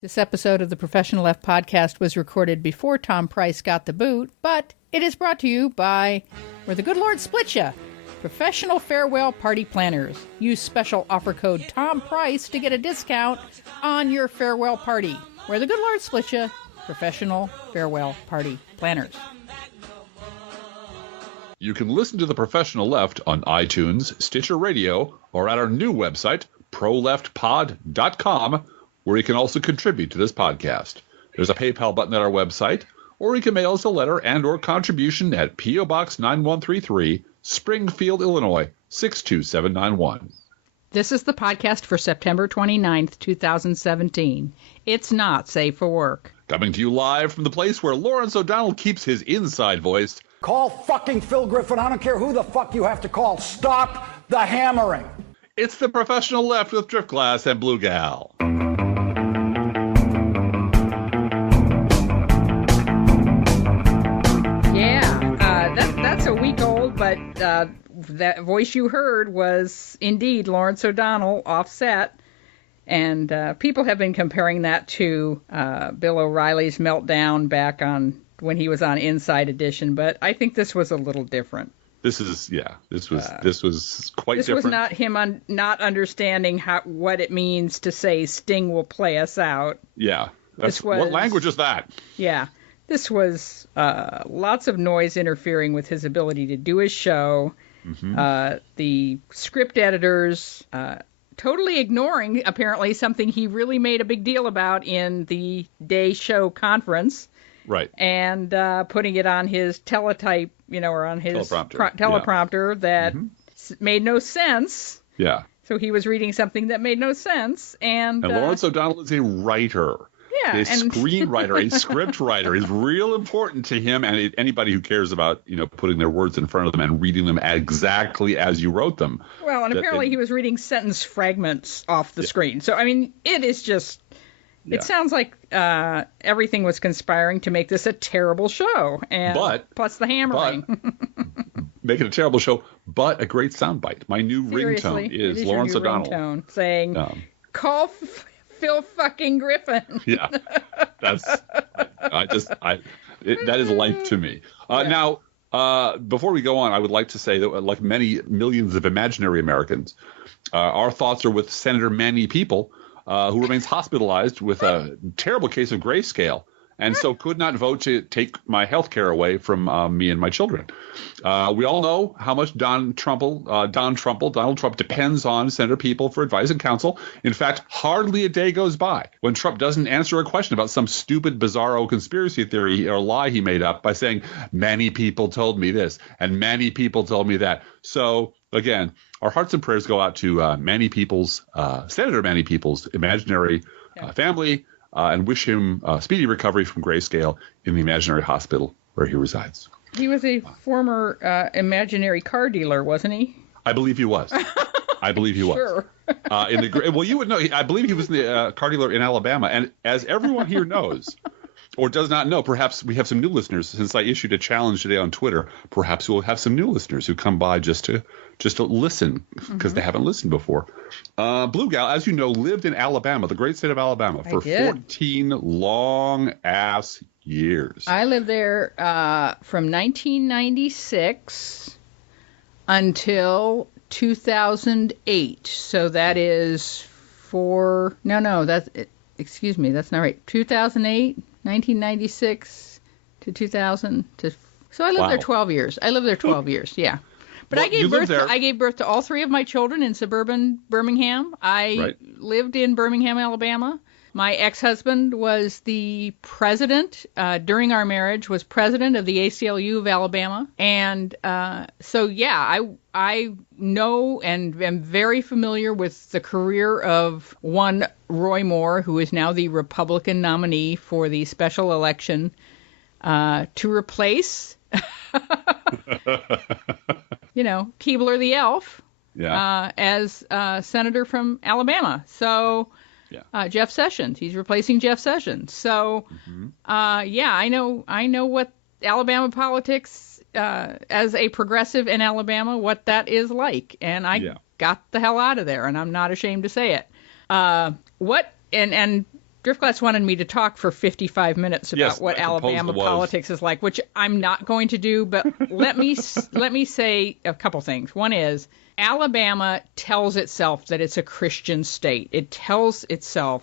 This episode of the Professional Left podcast was recorded before Tom Price got the boot, but it is brought to you by Where the Good Lord Split Ya, Professional Farewell Party Planners. Use special offer code Tom Price to get a discount on your farewell party. Where the Good Lord Split Ya, Professional Farewell Party Planners. You can listen to The Professional Left on iTunes, Stitcher Radio, or at our new website, proleftpod.com, where you can also contribute to this podcast. There's a PayPal button at our website, or you can mail us a letter and or contribution at P.O. Box 9133, Springfield, Illinois, 62791. This is the podcast for September 29th, 2017. It's not safe for work. Coming to you live from the place where Lawrence O'Donnell keeps his inside voice. Call fucking Phil Griffin. I don't care who the fuck you have to call. Stop the hammering. It's The Professional Left with Driftglass and Blue Gal. That's a week old, but that voice you heard was indeed Lawrence O'Donnell, offset. And people have been comparing that to Bill O'Reilly's meltdown back on when he was on Inside Edition, but I think this was a little different. This was quite different. This was not him not understanding what it means to say Sting will play us out. Yeah. What language is that? Yeah. This was lots of noise interfering with his ability to do his show. Mm-hmm. The script editors totally ignoring, apparently, something he really made a big deal about in the day show conference. Right. And putting it on his teletype, or on his teleprompter that made no sense. Yeah. So he was reading something that made no sense. And Lawrence O'Donnell is a writer. Yeah, a screenwriter, a script writer is real important to him and anybody who cares about, putting their words in front of them and reading them exactly as you wrote them. Well, and apparently he was reading sentence fragments off the screen. So, I mean, it is just, it sounds like everything was conspiring to make this a terrible show. Plus the hammering. Make it a terrible show, but a great soundbite. My new ringtone is Lawrence O'Donnell. Ringtone saying, call Phil fucking Griffin. Yeah, that is life to me. Now, before we go on, I would like to say that, like many millions of imaginary Americans, our thoughts are with Senator Manny People, who remains hospitalized with a terrible case of grayscale, and so could not vote to take my health care away from me and my children. We all know how much Donald Trump depends on Senator People for advice and counsel. In fact, hardly a day goes by when Trump doesn't answer a question about some stupid, bizarro conspiracy theory or lie he made up by saying, many people told me this and many people told me that. So, again, our hearts and prayers go out to Senator Manny People's imaginary family, and wish him speedy recovery from grayscale in the imaginary hospital where he resides. He was a former imaginary car dealer, wasn't he? I believe he was. Sure. You would know. I believe he was the car dealer in Alabama. And as everyone here knows, or does not know, perhaps we have some new listeners. Since I issued a challenge today on Twitter, perhaps we'll have some new listeners who come by just to listen because they haven't listened before. Blue Gal, as you know, lived in Alabama, the great state of Alabama, for 14 long-ass years. I lived there from 1996 until 2008. So that is that's not right. 2008, 1996 to 2000 to. So I lived there 12 years. years. Yeah. But I gave birth to all three of my children in suburban Birmingham. I lived in Birmingham, Alabama. My ex-husband was the president during our marriage, was president of the ACLU of Alabama. And I know and am very familiar with the career of one Roy Moore, who is now the Republican nominee for the special election to replace Keebler the Elf as senator from Alabama. So Jeff Sessions, he's replacing Jeff Sessions. So I know what Alabama politics as a progressive in Alabama, what that is like. And I got the hell out of there, and I'm not ashamed to say it. And Driftglass wanted me to talk for 55 minutes about what Alabama politics is like, which I'm not going to do. But let me say a couple things. One is Alabama tells itself that it's a Christian state. It tells itself,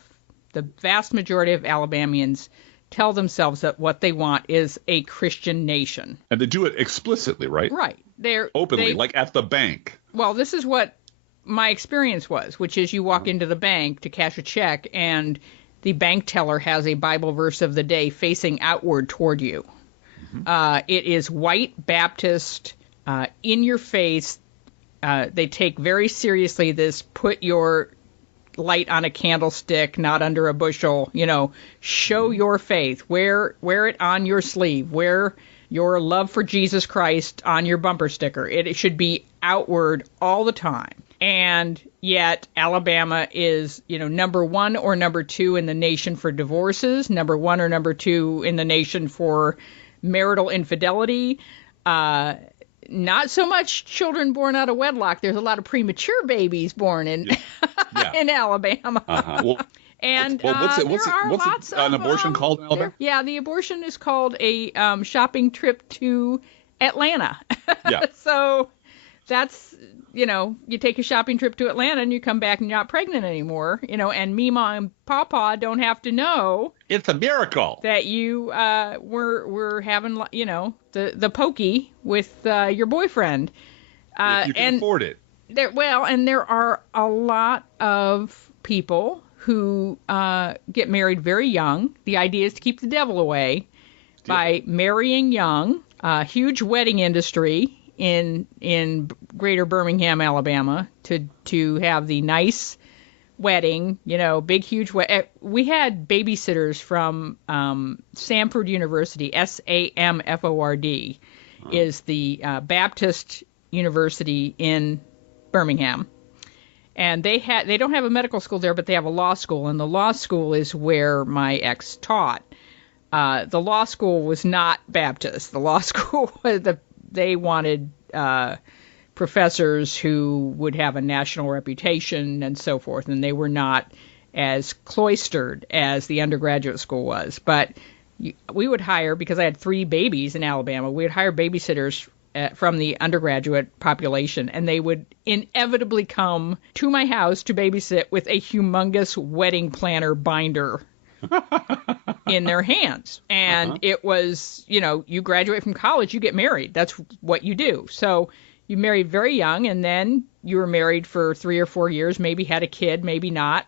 the vast majority of Alabamians tell themselves that what they want is a Christian nation. And they do it explicitly, right? Right. They're openly, like at the bank. Well, this is what my experience was, which is you walk into the bank to cash a check and the bank teller has a Bible verse of the day facing outward toward you. It is white Baptist, in your face. They take very seriously this put your light on a candlestick, not under a bushel, show your faith, wear it on your sleeve, wear your love for Jesus Christ on your bumper sticker. It should be outward all the time. And yet Alabama is, number 1 or number 2 in the nation for divorces, number 1 or number 2 in the nation for marital infidelity. Not so much children born out of wedlock. There's a lot of premature babies born in in Alabama. Well, and what's an abortion called in Alabama? The abortion is called a shopping trip to Atlanta. Yeah. So that's, you take a shopping trip to Atlanta and you come back and you're not pregnant anymore, and Mima and Papa don't have to know. It's a miracle that you were having, the pokey with your boyfriend. If you can afford it. And there are a lot of people who get married very young. The idea is to keep the devil away by marrying young. Huge wedding industry in greater Birmingham, Alabama, to have the nice wedding, big, huge wedding. We had babysitters from Samford University, Samford, is the Baptist university in Birmingham. And they don't have a medical school there, but they have a law school, and the law school is where my ex taught. The law school was not Baptist. The law school, they wanted professors who would have a national reputation and so forth, and they were not as cloistered as the undergraduate school was. But we would hire, because I had 3 babies in Alabama, we would hire babysitters from the undergraduate population, and they would inevitably come to my house to babysit with a humongous wedding planner binder in their hands. And it was, you graduate from college, you get married. That's what you do. So you married very young, and then you were married for 3 or 4 years, maybe had a kid, maybe not,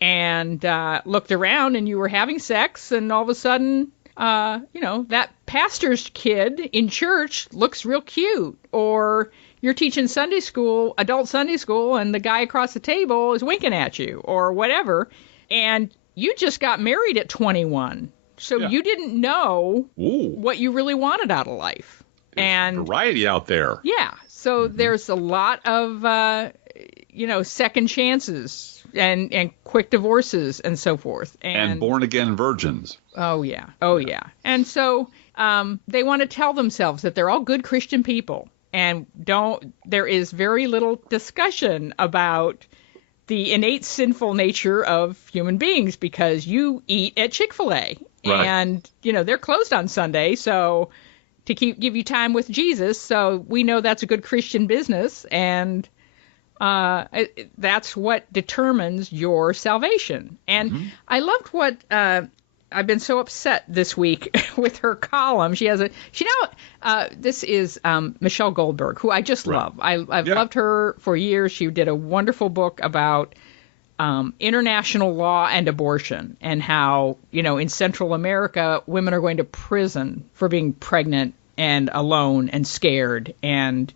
and looked around and you were having sex, and all of a sudden, that pastor's kid in church looks real cute, or you're teaching Sunday school, adult Sunday school, and the guy across the table is winking at you, or whatever, and you just got married at 21. So you didn't know what you really wanted out of life. There's variety out there. Yeah. So there's a lot of, second chances and quick divorces and so forth. And born-again virgins. Oh, yeah. Oh, yeah. And so they want to tell themselves that they're all good Christian people. And there is very little discussion about the innate sinful nature of human beings, because you eat at Chick-fil-A. Right. And, they're closed on Sunday, so to give you time with Jesus. So we know that's a good Christian business, and that's what determines your salvation. And I loved what I've been so upset this week with her column. This is Michelle Goldberg, who I just love. I've loved her for years. She did a wonderful book about international law and abortion, and how, in Central America, women are going to prison for being pregnant and alone and scared, and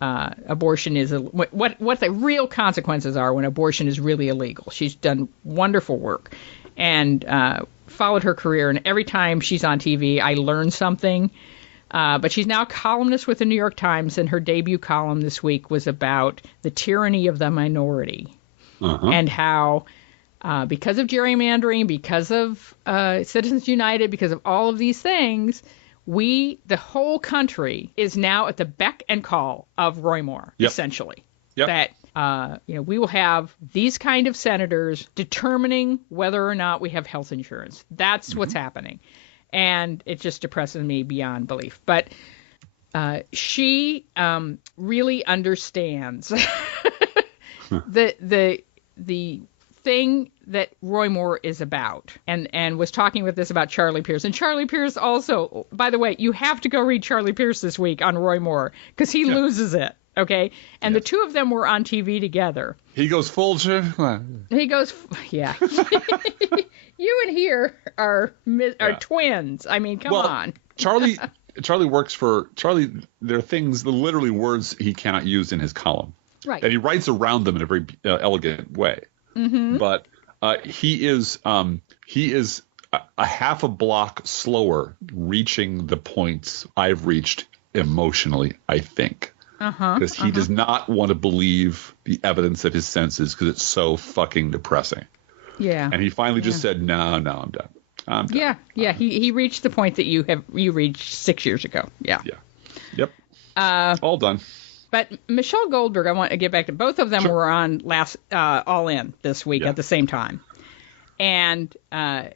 abortion is what the real consequences are when abortion is really illegal. She's done wonderful work, and followed her career, and every time she's on TV, I learn something. But she's now a columnist with the New York Times, and her debut column this week was about the tyranny of the minority, and how because of gerrymandering, because of Citizens United, because of all of these things, the whole country is now at the beck and call of Roy Moore, essentially. That we will have these kind of senators determining whether or not we have health insurance. That's what's happening. And it just depresses me beyond belief. But she really understands the thing that Roy Moore is about, and was talking with this about Charlie Pierce. And Charlie Pierce also, by the way, you have to go read Charlie Pierce this week on Roy Moore, because he loses it. Okay. And the two of them were on TV together. He goes full. He goes, yeah. You and here are twins. I mean, come on. Charlie works for Charlie. There are things, literally words he cannot use in his column. Right. And he writes around them in a very elegant way. Mm-hmm. But he is a half a block slower reaching the points I've reached emotionally, I think. Because he does not want to believe the evidence of his senses because it's so fucking depressing. Yeah. And he finally just said, no, I'm done. I'm done. Yeah. He reached the point that you reached 6 years ago. Yeah. Yep. All done. But Michelle Goldberg, I want to get back to both of them were on All In this week at the same time. And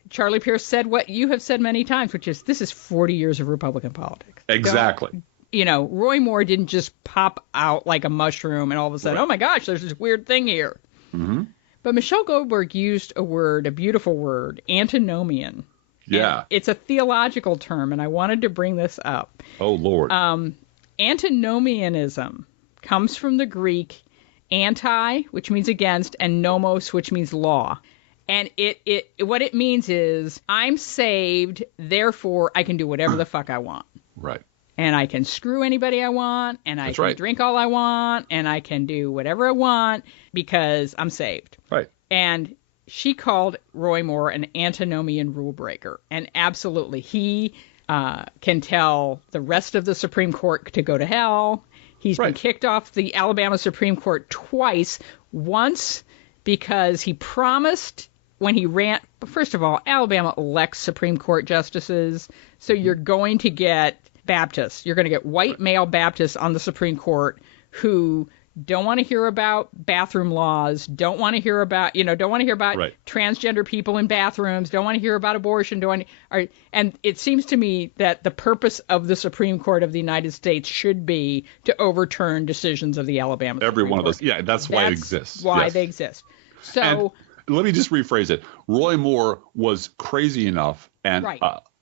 Charlie Pierce said what you have said many times, which is this is 40 years of Republican politics. Exactly. Roy Moore didn't just pop out like a mushroom and all of a sudden, oh my gosh, there's this weird thing here. Mm-hmm. But Michelle Goldberg used a beautiful word, antinomian. Yeah. And it's a theological term, and I wanted to bring this up. Oh, Lord. Antinomianism comes from the Greek anti, which means against, and nomos, which means law. And what it means is I'm saved, therefore I can do whatever the fuck I want. Right. And I can screw anybody I want, and I can drink all I want, and I can do whatever I want because I'm saved. Right. And she called Roy Moore an antinomian rule breaker. And absolutely, he can tell the rest of the Supreme Court to go to hell. He's been kicked off the Alabama Supreme Court twice. Once because he promised when he ran. First of all, Alabama elects Supreme Court justices. So you're going to get Baptists. You're going to get white male Baptists on the Supreme Court who don't want to hear about bathroom laws, don't want to hear about transgender people in bathrooms, don't want to hear about abortion, and it seems to me that the purpose of the Supreme Court of the United States should be to overturn decisions of the Alabama Supreme Every one Court. of those. Yeah, that's why it exists. Why they exist. So and let me just rephrase it. Roy Moore was crazy enough and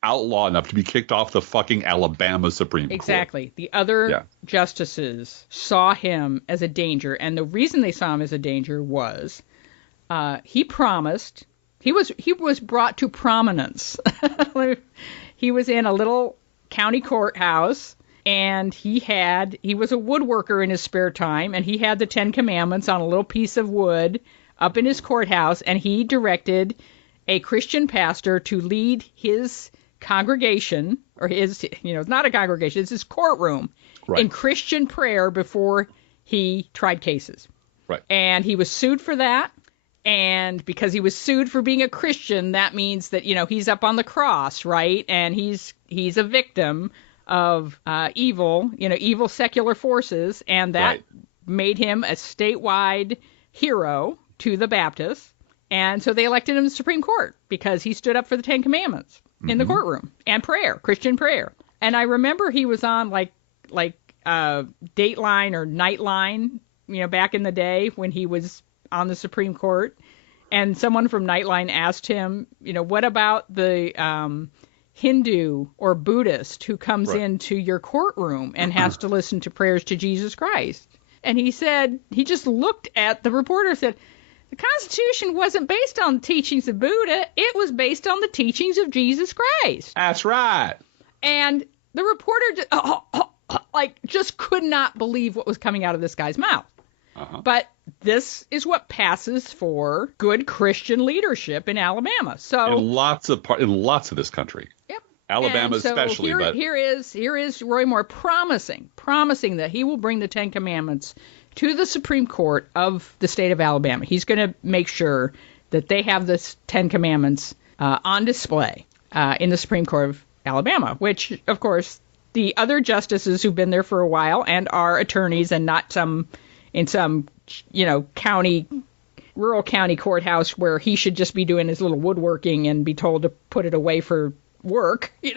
outlaw enough to be kicked off the fucking Alabama Supreme Court. Exactly. The other justices saw him as a danger, and the reason they saw him as a danger was he promised. He was brought to prominence. He was in a little county courthouse, and he was a woodworker in his spare time, and he had the 10 Commandments on a little piece of wood up in his courthouse, and he directed a Christian pastor to lead his congregation, or his, it's not a congregation, it's his courtroom, in Christian prayer before he tried cases. Right. And he was sued for that. And because he was sued for being a Christian, that means that, he's up on the cross, right? And he's a victim of evil secular forces. And that made him a statewide hero to the Baptists. And so they elected him to the Supreme Court because he stood up for the 10 Commandments in the courtroom and Christian prayer. And I remember he was on like Dateline or Nightline, back in the day when he was on the Supreme Court. And someone from Nightline asked him, what about the Hindu or Buddhist who comes into your courtroom and has to listen to prayers to Jesus Christ? And he said, he just looked at the reporter and said, the Constitution wasn't based on the teachings of Buddha. It was based on the teachings of Jesus Christ. That's right. And the reporter just could not believe what was coming out of this guy's mouth. But this is what passes for good Christian leadership in Alabama. So in lots of this country. Yep. Alabama especially. But here is Roy Moore promising that he will bring the 10 Commandments to the Supreme Court of the state of Alabama. He's going to make sure that they have the 10 Commandments on display in the Supreme Court of Alabama, which, of course, the other justices who've been there for a while and are attorneys and not in some rural county courthouse where he should just be doing his little woodworking and be told to put it away for work, they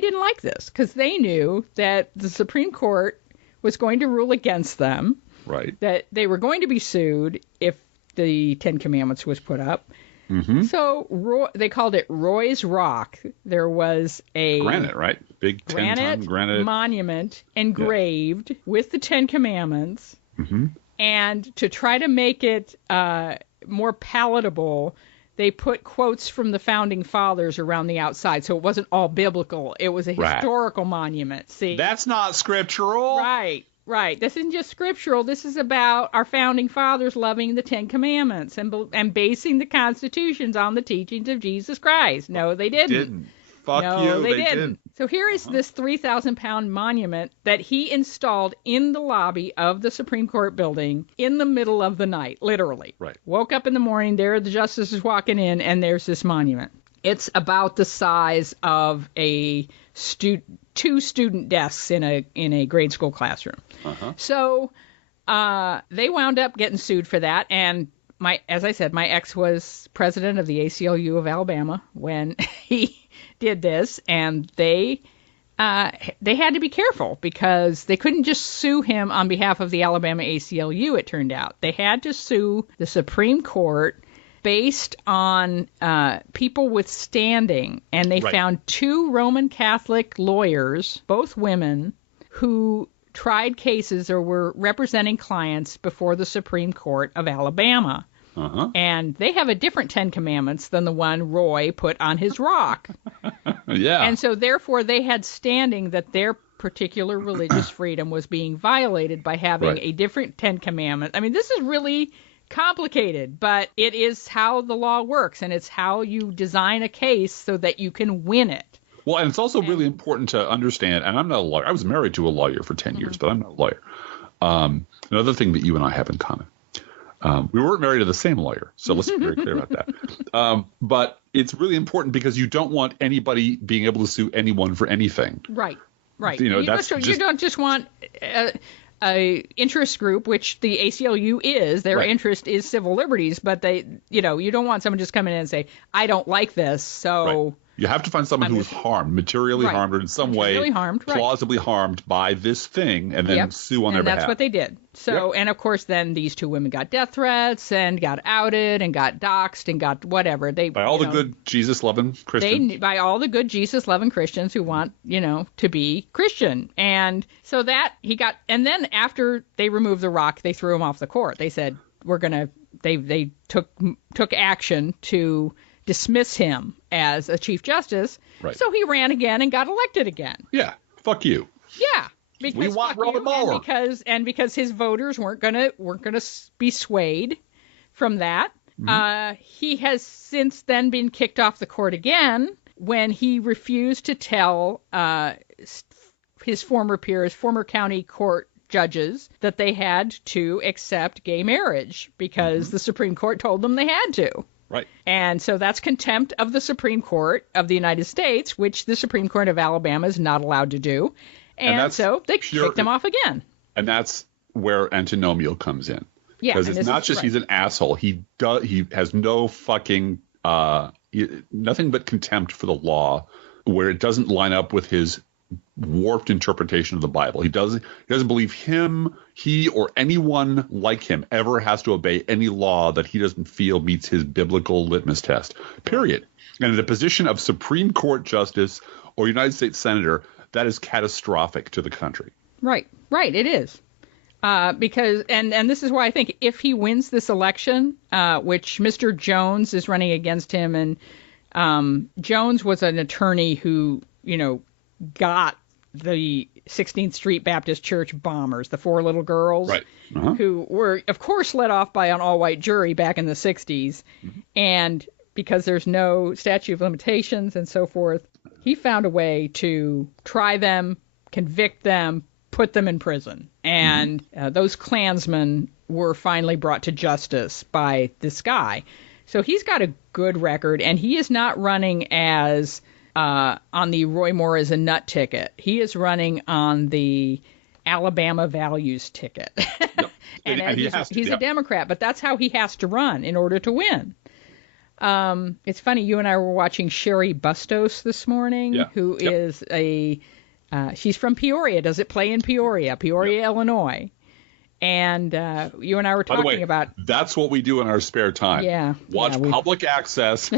didn't like this because they knew that the Supreme Court was going to rule against them, right? That they were going to be sued if the Ten Commandments was put up. Mm-hmm. So they called it Roy's Rock. There was a granite, right? Big 10-ton granite monument engraved with the Ten Commandments. Mm-hmm. And to try to make it more palatable, they put quotes from the founding fathers around the outside. So it wasn't all biblical. It was a historical monument. See, that's not scriptural. Right. This isn't just scriptural. This is about our founding fathers loving the Ten Commandments and basing the constitutions on the teachings of Jesus Christ. No, they didn't. No, they didn't. So here is this 3,000-pound monument that he installed in the lobby of the Supreme Court building in the middle of the night, literally. Right. Woke up in the morning, there the justices walking in, and there's this monument. It's about the size of a two student desks in a grade school classroom. So they wound up getting sued for that. And as I said, my ex was president of the ACLU of Alabama when he did this, and they had to be careful because they couldn't just sue him on behalf of the Alabama ACLU. It turned out they had to sue the Supreme Court based on people with standing, and they found two Roman Catholic lawyers, both women, who tried cases or were representing clients before the Supreme Court of Alabama. And they have a different Ten Commandments than the one Roy put on his rock. And so therefore they had standing that their particular religious freedom was being violated by having a different Ten Commandments. I mean, this is really complicated, but it is how the law works, and it's how you design a case so that you can win it. Well, and it's also really important to understand, and I'm not a lawyer. I was married to a lawyer for 10 years, but I'm not a lawyer. Another thing that you and I have in common. We weren't married to the same lawyer, so let's be very clear about that. But it's really important because you don't want anybody being able to sue anyone for anything. Right. You don't just want a interest group, which the ACLU is. Their interest is civil liberties, but you don't want someone just coming in and say, I don't like this, so... You have to find someone who was harmed, materially harmed, or in some way plausibly harmed by this thing, and then sue on their behalf. And that's what they did. So, and of course, then these two women got death threats and got outed and got doxxed and got whatever. By all the good Jesus-loving Christians. By all the good Jesus-loving Christians who want, to be Christian. And so and then after they removed the rock, they threw him off the court. They said, they took action to dismiss him as a chief justice. So he ran again and got elected again. Yeah. Fuck you. Yeah. Because we want Robert Mueller. And because his voters weren't gonna be swayed from that. He has since then been kicked off the court again when he refused to tell his former peers, former county court judges, that they had to accept gay marriage because the Supreme Court told them they had to. Right. And so that's contempt of the Supreme Court of the United States, which the Supreme Court of Alabama is not allowed to do. And so they kicked him off again. And that's where antinomial comes in. Yeah. Because it's not just he's an asshole. He has no fucking nothing but contempt for the law where it doesn't line up with his warped interpretation of the Bible. He doesn't believe he or anyone like him ever has to obey any law that he doesn't feel meets his biblical litmus test, period. And in the position of Supreme Court justice or United States senator, that is catastrophic to the country. Right, it is. Because this is why I think if he wins this election, which Mr. Jones is running against him, and Jones was an attorney who, got the 16th Street Baptist Church bombers, the four little girls, who were, of course, let off by an all-white jury back in the 60s. And because there's no statute of limitations and so forth, he found a way to try them, convict them, put them in prison. And those Klansmen were finally brought to justice by this guy. So he's got a good record, and he is not running as... on the Roy Moore is a nut ticket. He is running on the Alabama values ticket. And he's a Democrat, but that's how he has to run in order to win. It's funny, you and I were watching Sherry Bustos this morning, who is she's from Peoria. Does it play in Peoria, Illinois? And you and I were talking about... That's what we do in our spare time. Yeah. Watch public access,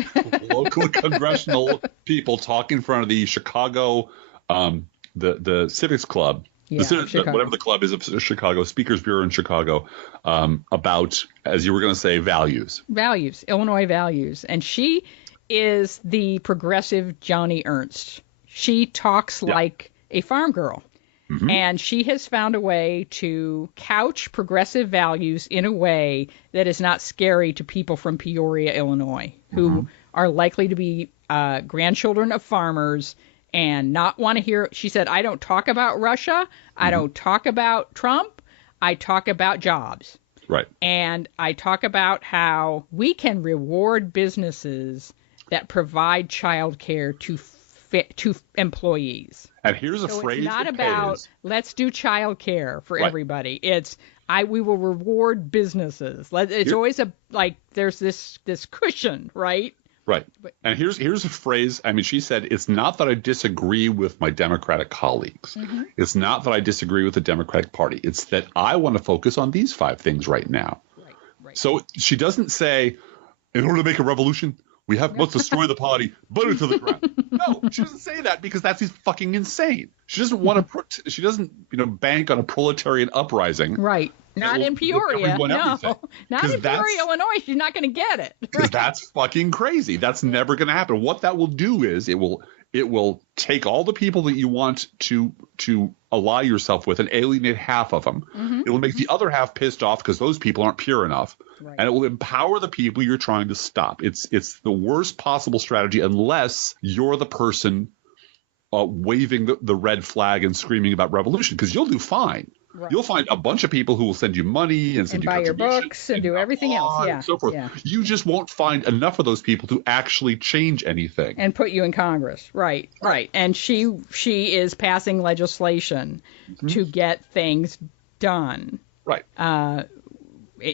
local congressional people talk in front of the Chicago, the Civics Club, whatever the club is of Chicago, Speakers Bureau in Chicago, about, as you were going to say, values. Values, Illinois values. And she is the progressive Johnny Ernst. She talks like a farm girl. Mm-hmm. And she has found a way to couch progressive values in a way that is not scary to people from Peoria, Illinois, who are likely to be grandchildren of farmers and not want to hear. She said, I don't talk about Russia. I don't talk about Trump. I talk about jobs. Right. And I talk about how we can reward businesses that provide child care to employees. And here's a phrase. It's not about let's do child care for everybody. It's we will reward businesses. It's always there's this cushion, right? Right. And here's a phrase. I mean, she said, it's not that I disagree with my Democratic colleagues. Mm-hmm. It's not that I disagree with the Democratic Party. It's that I want to focus on these 5 things right now. Right. So she doesn't say, in order to make a revolution, we must destroy the party, burn it to the ground. No, she doesn't say that because that's fucking insane. She doesn't want to. She doesn't, bank on a proletarian uprising. Right. Not in Peoria. No. Not in Peoria, Illinois. She's not going to get it. Because that's fucking crazy. That's never going to happen. What that will do is it will take all the people that you want to ally yourself with and alienate half of them. Mm-hmm. It will make the other half pissed off because those people aren't pure enough. Right. And it will empower the people you're trying to stop. It's the worst possible strategy unless you're the person waving the red flag and screaming about revolution, because you'll do fine. Right. You'll find a bunch of people who will send you money and send you buy your books and do everything else, and so forth. Yeah. You just won't find enough of those people to actually change anything and put you in Congress. Right. And she is passing legislation to get things done. Right.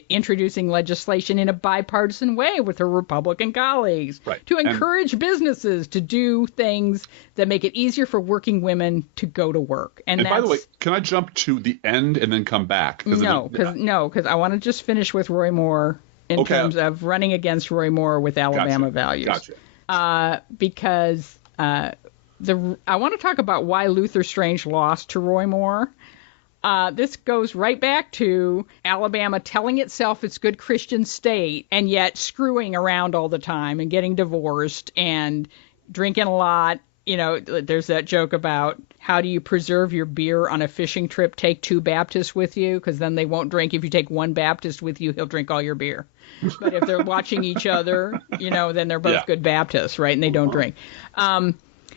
Introducing legislation in a bipartisan way with her Republican colleagues to encourage businesses to do things that make it easier for working women to go to work. And by the way, can I jump to the end and then come back? No, because I want to just finish with Roy Moore in terms of running against Roy Moore with Alabama values. Gotcha. Because I want to talk about why Luther Strange lost to Roy Moore. This goes right back to Alabama telling itself it's good Christian state and yet screwing around all the time and getting divorced and drinking a lot. There's that joke about how do you preserve your beer on a fishing trip? Take 2 Baptists with you, because then they won't drink. If you take 1 Baptist with you, he'll drink all your beer. But if they're watching each other, then they're both good Baptists, right? And they don't drink.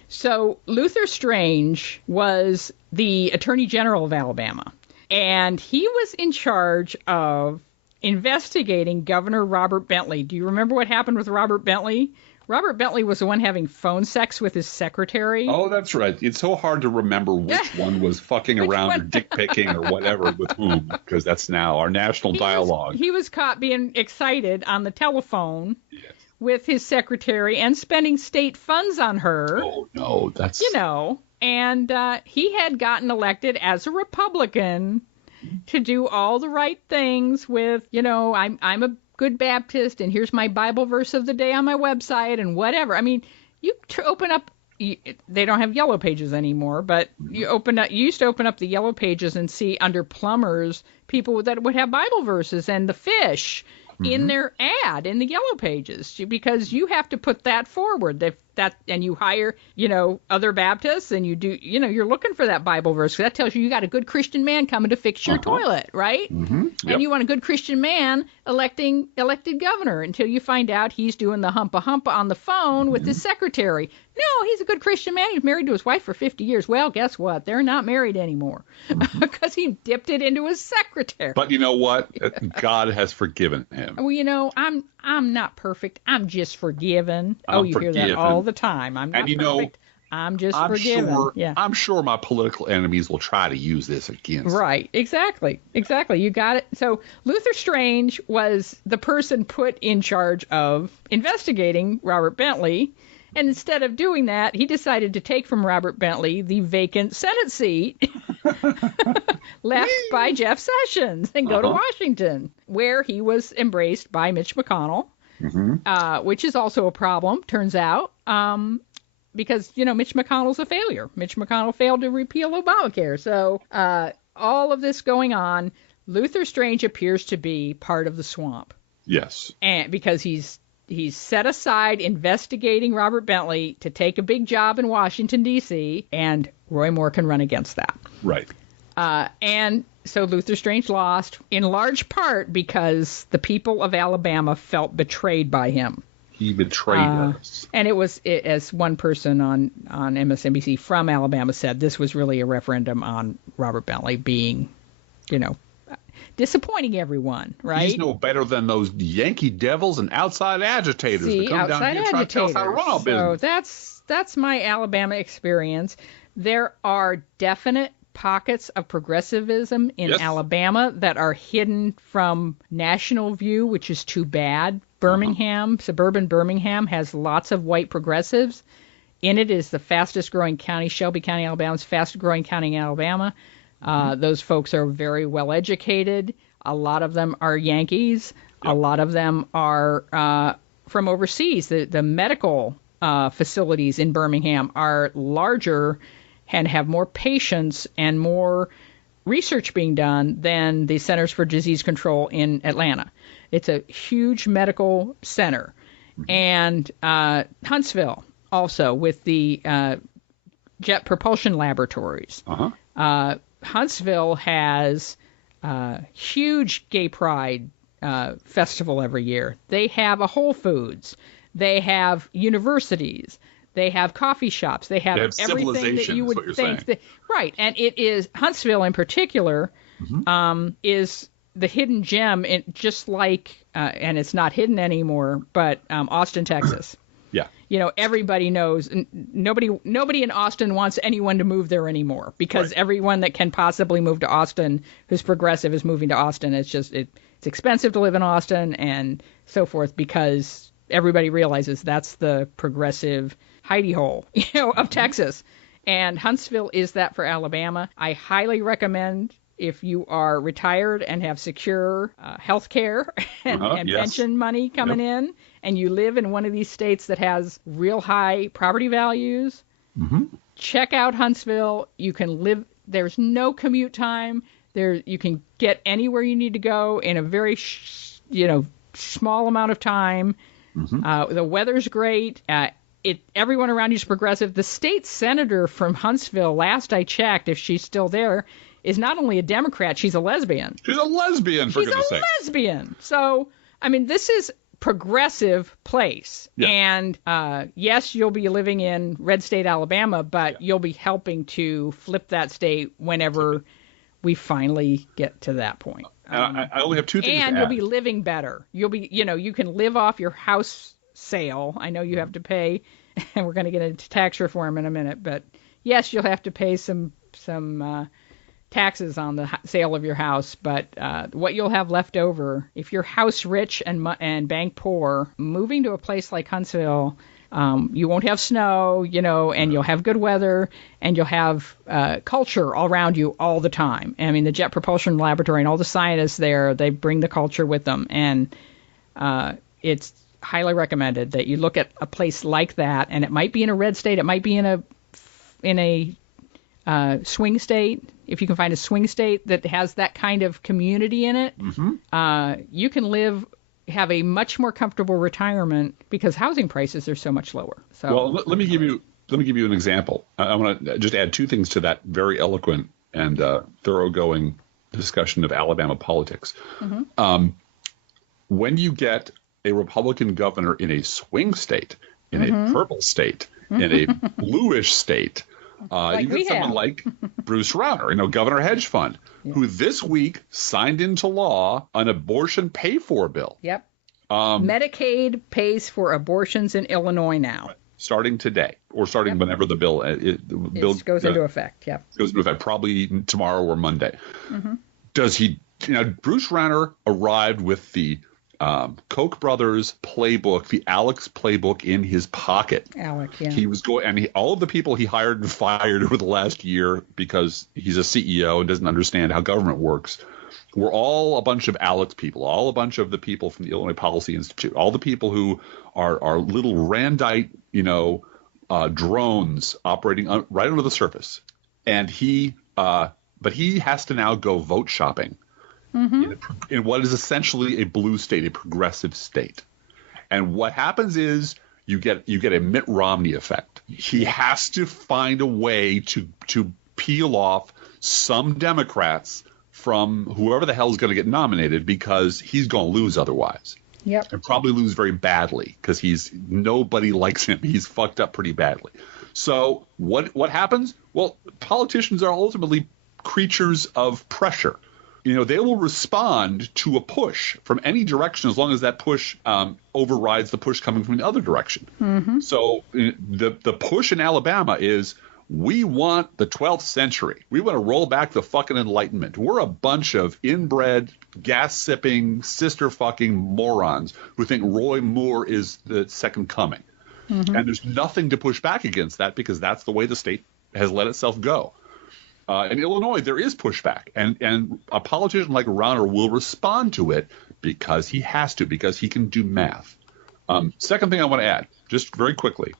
So Luther Strange was the Attorney General of Alabama, and he was in charge of investigating Governor Robert Bentley. Do you remember what happened with Robert Bentley? Robert Bentley was the one having phone sex with his secretary. Oh, that's right. It's so hard to remember which one was fucking around or dick picking or whatever with whom, because that's now our national dialogue. He was caught being excited on the telephone. Yes. With his secretary and spending state funds on her. Oh, no, that's... and he had gotten elected as a Republican to do all the right things with, I'm a good Baptist and here's my Bible verse of the day on my website and whatever. I mean, you open up, they don't have yellow pages anymore, but you used to open up the yellow pages and see under plumbers, people that would have Bible verses and the fish in their ad in the yellow pages, because you have to put that forward. And you hire, other Baptists, and you do, you're looking for that Bible verse. That tells you got a good Christian man coming to fix your toilet, right? Mm-hmm. Yep. And you want a good Christian man elected governor until you find out he's doing the humpa on the phone with his secretary. No, he's a good Christian man. He's married to his wife for 50 years. Well, guess what? They're not married anymore because he dipped it into his secretary. But you know what? God has forgiven him. Well, I'm not perfect. I'm just forgiven. You hear that all the time. I'm not perfect. I'm just forgiven. Sure, yeah. I'm sure my political enemies will try to use this against me. Right. Exactly. You got it. So Luther Strange was the person put in charge of investigating Robert Bentley. And instead of doing that, he decided to take from Robert Bentley the vacant Senate seat left by Jeff Sessions and go to Washington, where he was embraced by Mitch McConnell, which is also a problem, turns out, because, Mitch McConnell's a failure. Mitch McConnell failed to repeal Obamacare. So all of this going on, Luther Strange appears to be part of the swamp. Yes. And because he's set aside investigating Robert Bentley to take a big job in Washington, D.C., and Roy Moore can run against that. Right. And so Luther Strange lost, in large part because the people of Alabama felt betrayed by him. He betrayed us. And as one person on MSNBC from Alabama said, this was really a referendum on Robert Bentley being, disappointing everyone, right? He's no better than those Yankee devils and outside agitators that come down here and try to tell us how to run our business. So that's my Alabama experience. There are definite pockets of progressivism in Alabama that are hidden from national view, which is too bad. Birmingham, suburban Birmingham, has lots of white progressives. In it is the fastest growing county, Shelby County, Alabama's fastest growing county in Alabama. Those folks are very well educated. A lot of them are Yankees. Yep. A lot of them are from overseas. The medical facilities in Birmingham are larger and have more patients and more research being done than the Centers for Disease Control in Atlanta. It's a huge medical center. And Huntsville also with the Jet Propulsion Laboratories. Huntsville has a huge gay pride festival every year. They have a Whole Foods. They have universities. They have coffee shops. They have everything that you would think. Right. And it is Huntsville in particular is the hidden gem, just like, and it's not hidden anymore, but Austin, Texas. Yeah. Everybody knows. Nobody in Austin wants anyone to move there anymore because everyone that can possibly move to Austin who's progressive is moving to Austin. It's just it's expensive to live in Austin and so forth because everybody realizes that's the progressive hidey hole, of Texas. And Huntsville is that for Alabama. I highly recommend if you are retired and have secure health care and pension money coming in, and you live in one of these states that has real high property values, check out Huntsville. You can live. There's no commute time. You can get anywhere you need to go in a very, small amount of time. The weather's great. Everyone around you is progressive. The state senator from Huntsville, last I checked, if she's still there, is not only a Democrat, she's a lesbian. She's a lesbian, for goodness sake. She's a lesbian. So, this is progressive place. Yeah. And yes, you'll be living in red state Alabama, but you'll be helping to flip that state whenever we finally get to that point. I only have two things to add. And you'll be living better. You'll be, you can live off your house sale. I know you have to pay, and we're going to get into tax reform in a minute, but yes, you'll have to pay some taxes on the sale of your house, but what you'll have left over, if you're house rich and bank poor, moving to a place like Huntsville, you won't have snow, and you'll have good weather, and you'll have culture all around you all the time. The Jet Propulsion Laboratory and all the scientists there, they bring the culture with them, and it's highly recommended that you look at a place like that, and it might be in a red state, it might be in a swing state. If you can find a swing state that has that kind of community in it, you can have a much more comfortable retirement because housing prices are so much lower. So, well, let me give you an example. I want to just add two things to that very eloquent and thoroughgoing discussion of Alabama politics. When you get a Republican governor in a swing state, in a purple state, in a bluish state, you get someone like Bruce Rauner, Governor Hedge Fund, who this week signed into law an abortion pay-for bill. Yep. Medicaid pays for abortions in Illinois now. starting today, or starting whenever the bill goes into effect. Yeah, goes into effect, probably tomorrow or Monday. Does he? Bruce Rauner arrived with the Koch brothers playbook, the Alex playbook, in his pocket. He was going, and all of the people he hired and fired over the last year because he's a CEO and doesn't understand how government works, were all a bunch of Alex people, all a bunch of the people from the Illinois Policy Institute, all the people who are little Randite, drones operating right under the surface. And but he has to now go vote shopping in what is essentially a blue state, a progressive state. And what happens is you get a Mitt Romney effect. He has to find a way to peel off some Democrats from whoever the hell is going to get nominated, because he's going to lose otherwise. Yep. And probably lose very badly, because nobody likes him. He's fucked up pretty badly. So what happens? Well, politicians are ultimately creatures of pressure. They will respond to a push from any direction as long as that push overrides the push coming from the other direction. So the push in Alabama is, we want the 12th century. We want to roll back the fucking Enlightenment. We're a bunch of inbred, gas-sipping, sister-fucking morons who think Roy Moore is the second coming. And there's nothing to push back against that, because that's the way the state has let itself go. In Illinois, there is pushback, and a politician like Rauner will respond to it because he has to, because he can do math. Second thing I want to add, just very quickly,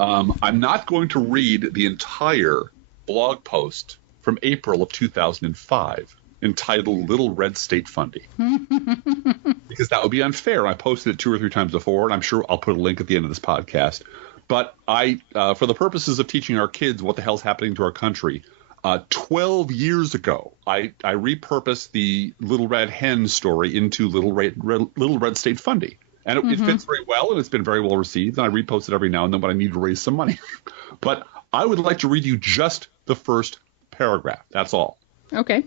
I'm not going to read the entire blog post from April of 2005 entitled Little Red State Funding, because that would be unfair. I posted it 2 or 3 times before, and I'm sure I'll put a link at the end of this podcast. But for the purposes of teaching our kids what the hell's happening to our country, 12 years ago, I repurposed the Little Red Hen story into Little Red State Funding. And it fits very well, and it's been very well received. And I repost it every now and then when I need to raise some money. But I would like to read you just the first paragraph. That's all. Okay.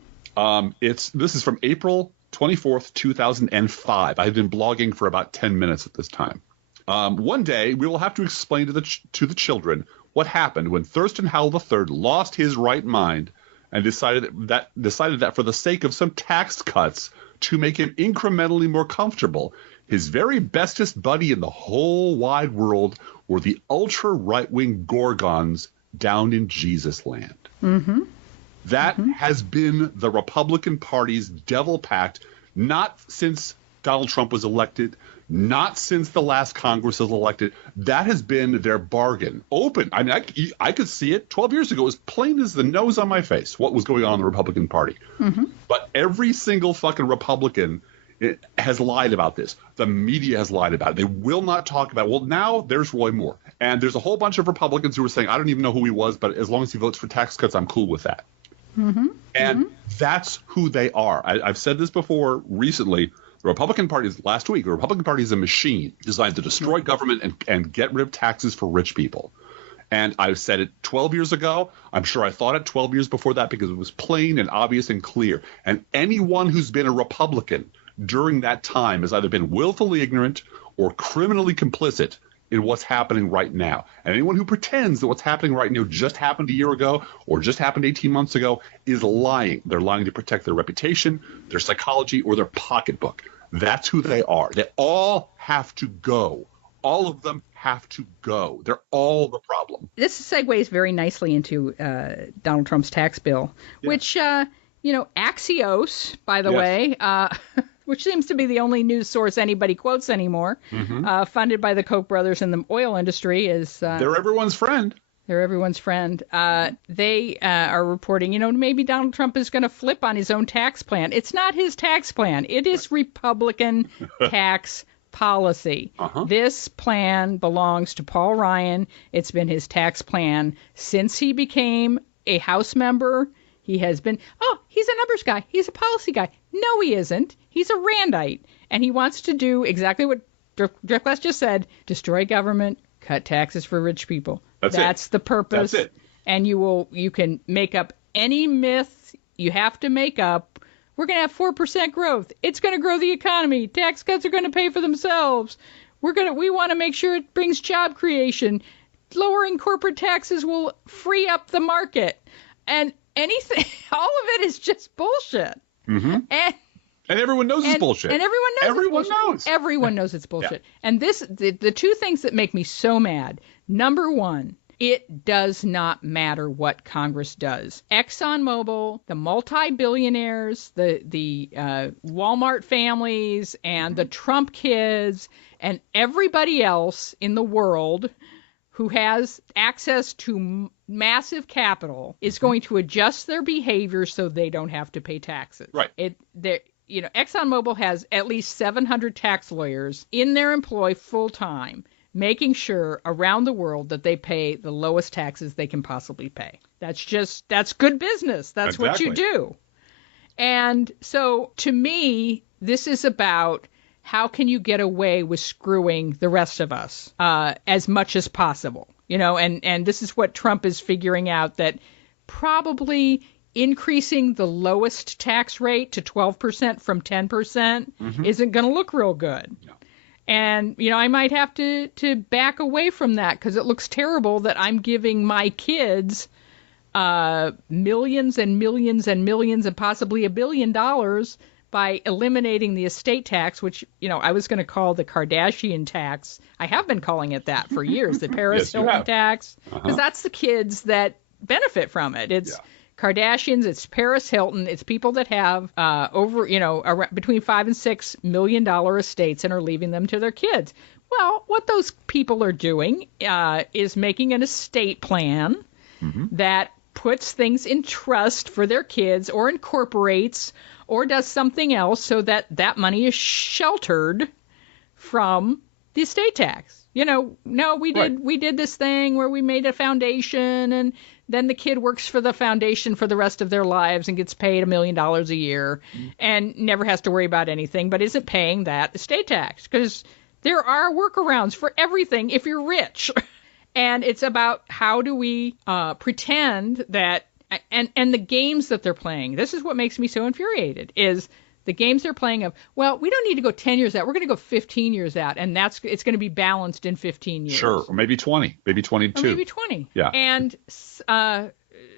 This is from April 24th, 2005. I've been blogging for about 10 minutes at this time. One day, we will have to explain to the children what happened when Thurston Howell III lost his right mind and decided that for the sake of some tax cuts to make him incrementally more comfortable, his very bestest buddy in the whole wide world were the ultra right-wing Gorgons down in Jesus land. That has been the Republican Party's devil pact, not since Donald Trump was elected, not since the last Congress was elected. That has been their bargain. Open. I mean, I could see it 12 years ago, as plain as the nose on my face, what was going on in the Republican Party. But every single fucking Republican has lied about this. The media has lied about it. They will not talk about it. Well, now there's Roy Moore. And there's a whole bunch of Republicans who are saying, I don't even know who he was, but as long as he votes for tax cuts, I'm cool with that. And that's who they are. I've said this before recently. The Republican Party is a machine designed to destroy government and get rid of taxes for rich people. And I've said it 12 years ago. I'm sure I thought it 12 years before that, because it was plain and obvious and clear. And anyone who's been a Republican during that time has either been willfully ignorant or criminally complicit in what's happening right now. And anyone who pretends that what's happening right now just happened a year ago or just happened 18 months ago is lying. They're lying to protect their reputation, their psychology, or their pocketbook. That's who they are. They all have to go. All of them have to go. They're all the problem. This segues very nicely into Donald Trump's tax bill, which, Axios, by the way, which seems to be the only news source anybody quotes anymore, funded by the Koch brothers in the oil industry, is... they're everyone's friend. They're everyone's friend. They are reporting, maybe Donald Trump is going to flip on his own tax plan. It's not his tax plan. It is Republican tax policy. This plan belongs to Paul Ryan. It's been his tax plan since he became a House member. He has been, he's a numbers guy. He's a policy guy. No, he isn't. He's a Randite. And he wants to do exactly what Driftglass just said, destroy government, cut taxes for rich people. That's the purpose. That's it. And you can make up any myth you have to make up. We're going to have 4% growth. It's going to grow the economy. Tax cuts are going to pay for themselves. We want to make sure it brings job creation. Lowering corporate taxes will free up the market. And anything, all of it is just bullshit. Mm-hmm. And everyone knows it's bullshit. And everyone knows everyone it's bullshit. knows. Everyone knows it's bullshit. Yeah. And the two things that make me so mad. Number one, it does not matter what Congress does. ExxonMobil, the multi-billionaires, the Walmart families, and the Trump kids, and everybody else in the world who has access to massive capital is going to adjust their behavior so they don't have to pay taxes. Right. ExxonMobil has at least 700 tax lawyers in their employ full time, making sure around the world that they pay the lowest taxes they can possibly pay. That's good business. That's exactly what you do. And so to me, this is about how can you get away with screwing the rest of us as much as possible, and this is what Trump is figuring out, that probably increasing the lowest tax rate to 12% from 10% isn't going to look real good. No. And, I might have to back away from that because it looks terrible that I'm giving my kids millions and millions and millions and possibly $1 billion by eliminating the estate tax, which, I was going to call the Kardashian tax. I have been calling it that for years, the Paris Hilton tax, because that's the kids that benefit from it. It's Kardashians, it's Paris Hilton, it's people that have between $5 and $6 million estates and are leaving them to their kids. Well, what those people are doing is making an estate plan that puts things in trust for their kids or incorporates or does something else so that that money is sheltered from the estate tax. We did this thing where we made a foundation and then the kid works for the foundation for the rest of their lives and gets paid $1 million a year and never has to worry about anything, but isn't paying that estate tax because there are workarounds for everything if you're rich. And it's about how do we pretend that and the games that they're playing. This is what makes me so infuriated is the games they're playing of, well, we don't need to go 10 years out. We're going to go 15 years out, and it's going to be balanced in 15 years. Sure, or maybe 20, maybe 22. Or maybe 20. Yeah. And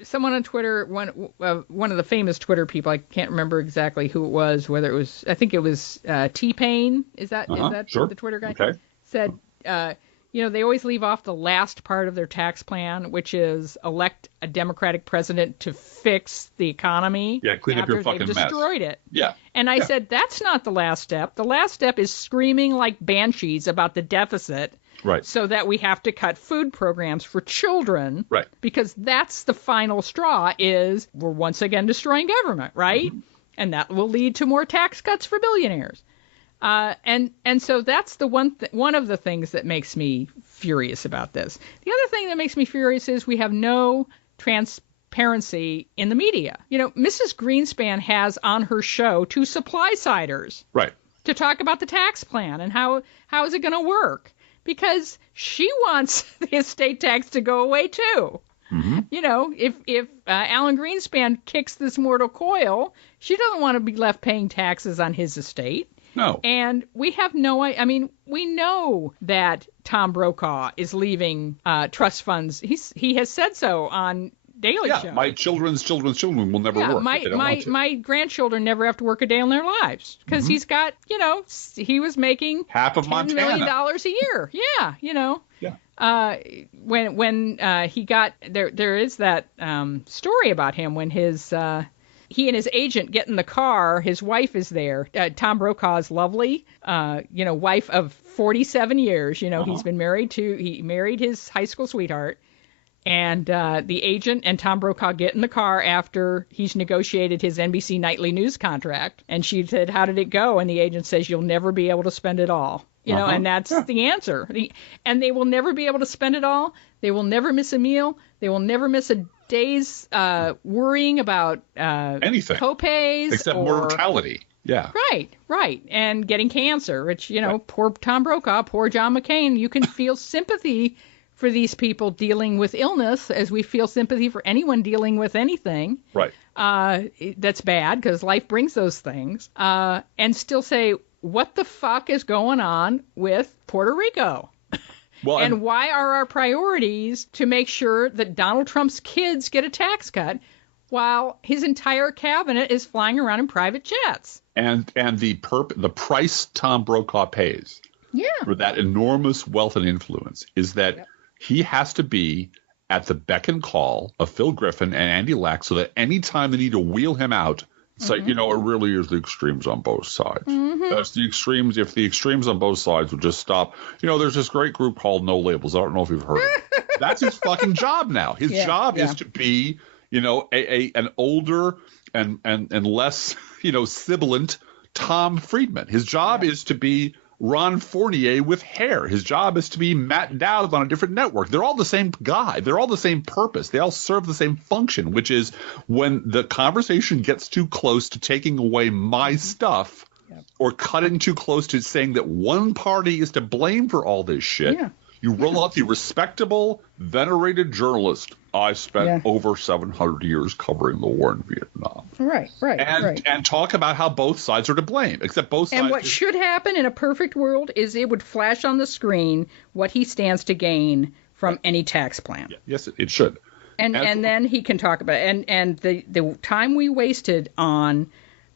someone on Twitter, one of the famous Twitter people, I can't remember exactly who it was, whether it was, I think it was T-Pain. Is that sure. The Twitter guy? Okay. Said, they always leave off the last part of their tax plan, which is elect a Democratic president to fix the economy. Yeah, clean up your fucking mess. After they've destroyed it. Yeah. And I said, that's not the last step. The last step is screaming like banshees about the deficit. Right. So that we have to cut food programs for children. Right. Because that's the final straw is we're once again destroying government, right? And that will lead to more tax cuts for billionaires. And so that's the one of the things that makes me furious about this. The other thing that makes me furious is we have no transparency in the media. Mrs. Greenspan has on her show 2 supply-siders. Right. To talk about the tax plan and how is it going to work? Because she wants the estate tax to go away too. If Alan Greenspan kicks this mortal coil, she doesn't want to be left paying taxes on his estate. No. And we have we know that Tom Brokaw is leaving trust funds. He has said so on Daily Show. My children's children will never work. My grandchildren never have to work a day in their lives because he's got, he was making half of $10 Montana. $10 million a year. Yeah, Yeah. When he got there is that story about him when his he and his agent get in the car. His wife is there. Tom Brokaw's lovely, wife of 47 years. He's been married he married his high school sweetheart. And the agent and Tom Brokaw get in the car after he's negotiated his NBC nightly news contract. And she said, how did it go? And the agent says, you'll never be able to spend it all. And that's the answer. And they will never be able to spend it all. They will never miss a meal. They will never miss a day's worrying about anything. Copays. Except mortality. Yeah. Right. And getting cancer, which, poor Tom Brokaw, poor John McCain. You can feel sympathy for these people dealing with illness as we feel sympathy for anyone dealing with anything. Right. That's bad because life brings those things. And still say, what the fuck is going on with Puerto Rico? Well, and why are our priorities to make sure that Donald Trump's kids get a tax cut while his entire cabinet is flying around in private jets? And the price Tom Brokaw pays for that enormous wealth and influence is that he has to be at the beck and call of Phil Griffin and Andy Lack, so that anytime they need to wheel him out, it's like, it really is the extremes on both sides. That's the extremes. If the extremes on both sides would just stop. There's this great group called No Labels. I don't know if you've heard of it. That's his fucking job now. His job is to be, an older and less, sibilant Tom Friedman. His job is to be Ron Fournier with hair. His job is to be Matt Dowd on a different network. They're all the same guy. They're all the same purpose. They all serve the same function, which is when the conversation gets too close to taking away my stuff or cutting too close to saying that one party is to blame for all this shit. You roll out the respectable, venerated journalist. I spent over 700 years covering the war in Vietnam. Right. And talk about how both sides are to blame, except both sides. And what should happen in a perfect world is it would flash on the screen what he stands to gain from any tax plan. Yes, it should. And then he can talk about it. And the time we wasted on,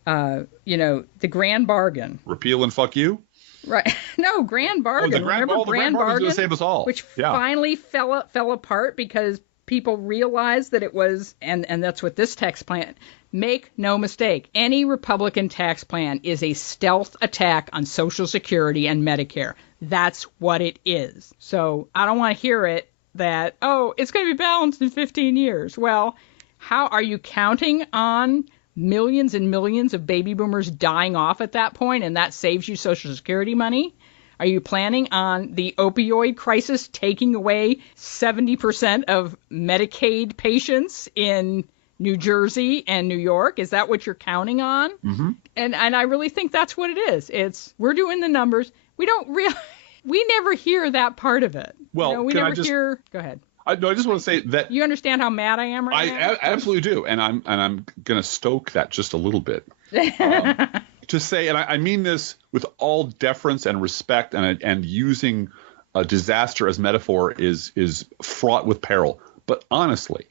the grand bargain. Repeal and fuck you? Right. No, grand bargain. Remember grand bargain? Save us all. Which finally fell apart because people realized that it was, and that's what this tax plan. Make no mistake, any Republican tax plan is a stealth attack on Social Security and Medicare. That's what it is. So I don't want to hear it that, it's going to be balanced in 15 years. Well, how are you counting on millions and millions of baby boomers dying off at that point, and that saves you Social Security money? Are you planning on the opioid crisis taking away 70% of Medicaid patients in New Jersey and New York? Is that what you're counting on? Mm-hmm. And I really think that's what it is. We're doing the numbers. We never hear that part of it. Well, we never hear. Go ahead. I just want to say that you understand how mad I am right now. I absolutely do, and I'm going to stoke that just a little bit. To say, and I mean this with all deference and respect, and using a disaster as metaphor is fraught with peril. But honestly,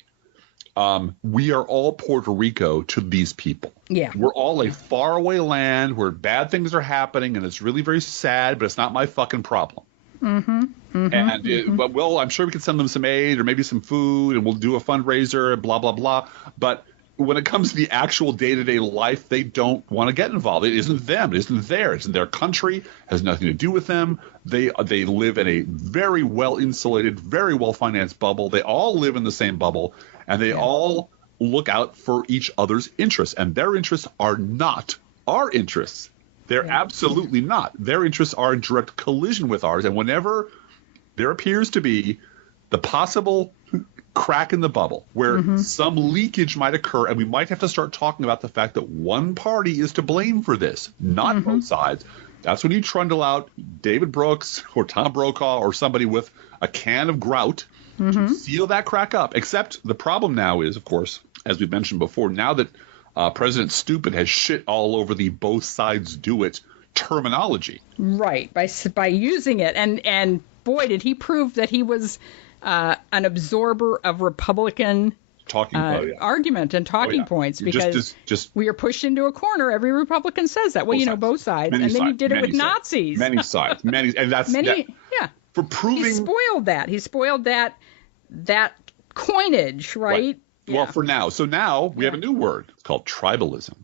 we are all Puerto Rico to these people. Yeah, we're all a faraway land where bad things are happening, and it's really very sad. But it's not my fucking problem. Mm-hmm. Mm-hmm. But I'm sure we can send them some aid or maybe some food, and we'll do a fundraiser and blah blah blah. But when it comes to the actual day-to-day life, they don't want to get involved. It isn't them. It isn't theirs. It's their country. It has nothing to do with them. They live in a very well-insulated, very well-financed bubble. They all live in the same bubble, and they all look out for each other's interests. And their interests are not our interests. They're absolutely not. Their interests are in direct collision with ours. And whenever there appears to be the possible crack in the bubble where some leakage might occur, and we might have to start talking about the fact that one party is to blame for this, not both sides, that's when you trundle out David Brooks or Tom Brokaw or somebody with a can of grout to seal that crack up. Except the problem now is, of course, as we mentioned before, now that President Stupid has shit all over the both sides do it terminology. Right, by using it. And boy, did he prove that he was an absorber of Republican argument and talking points, because we are pushed into a corner. Every Republican says that. Well, both sides. And then he did it with Nazis. Many sides. And that's for proving. He spoiled that. He spoiled that coinage, right? Yeah. Well, for now. So now we have a new word. It's called tribalism.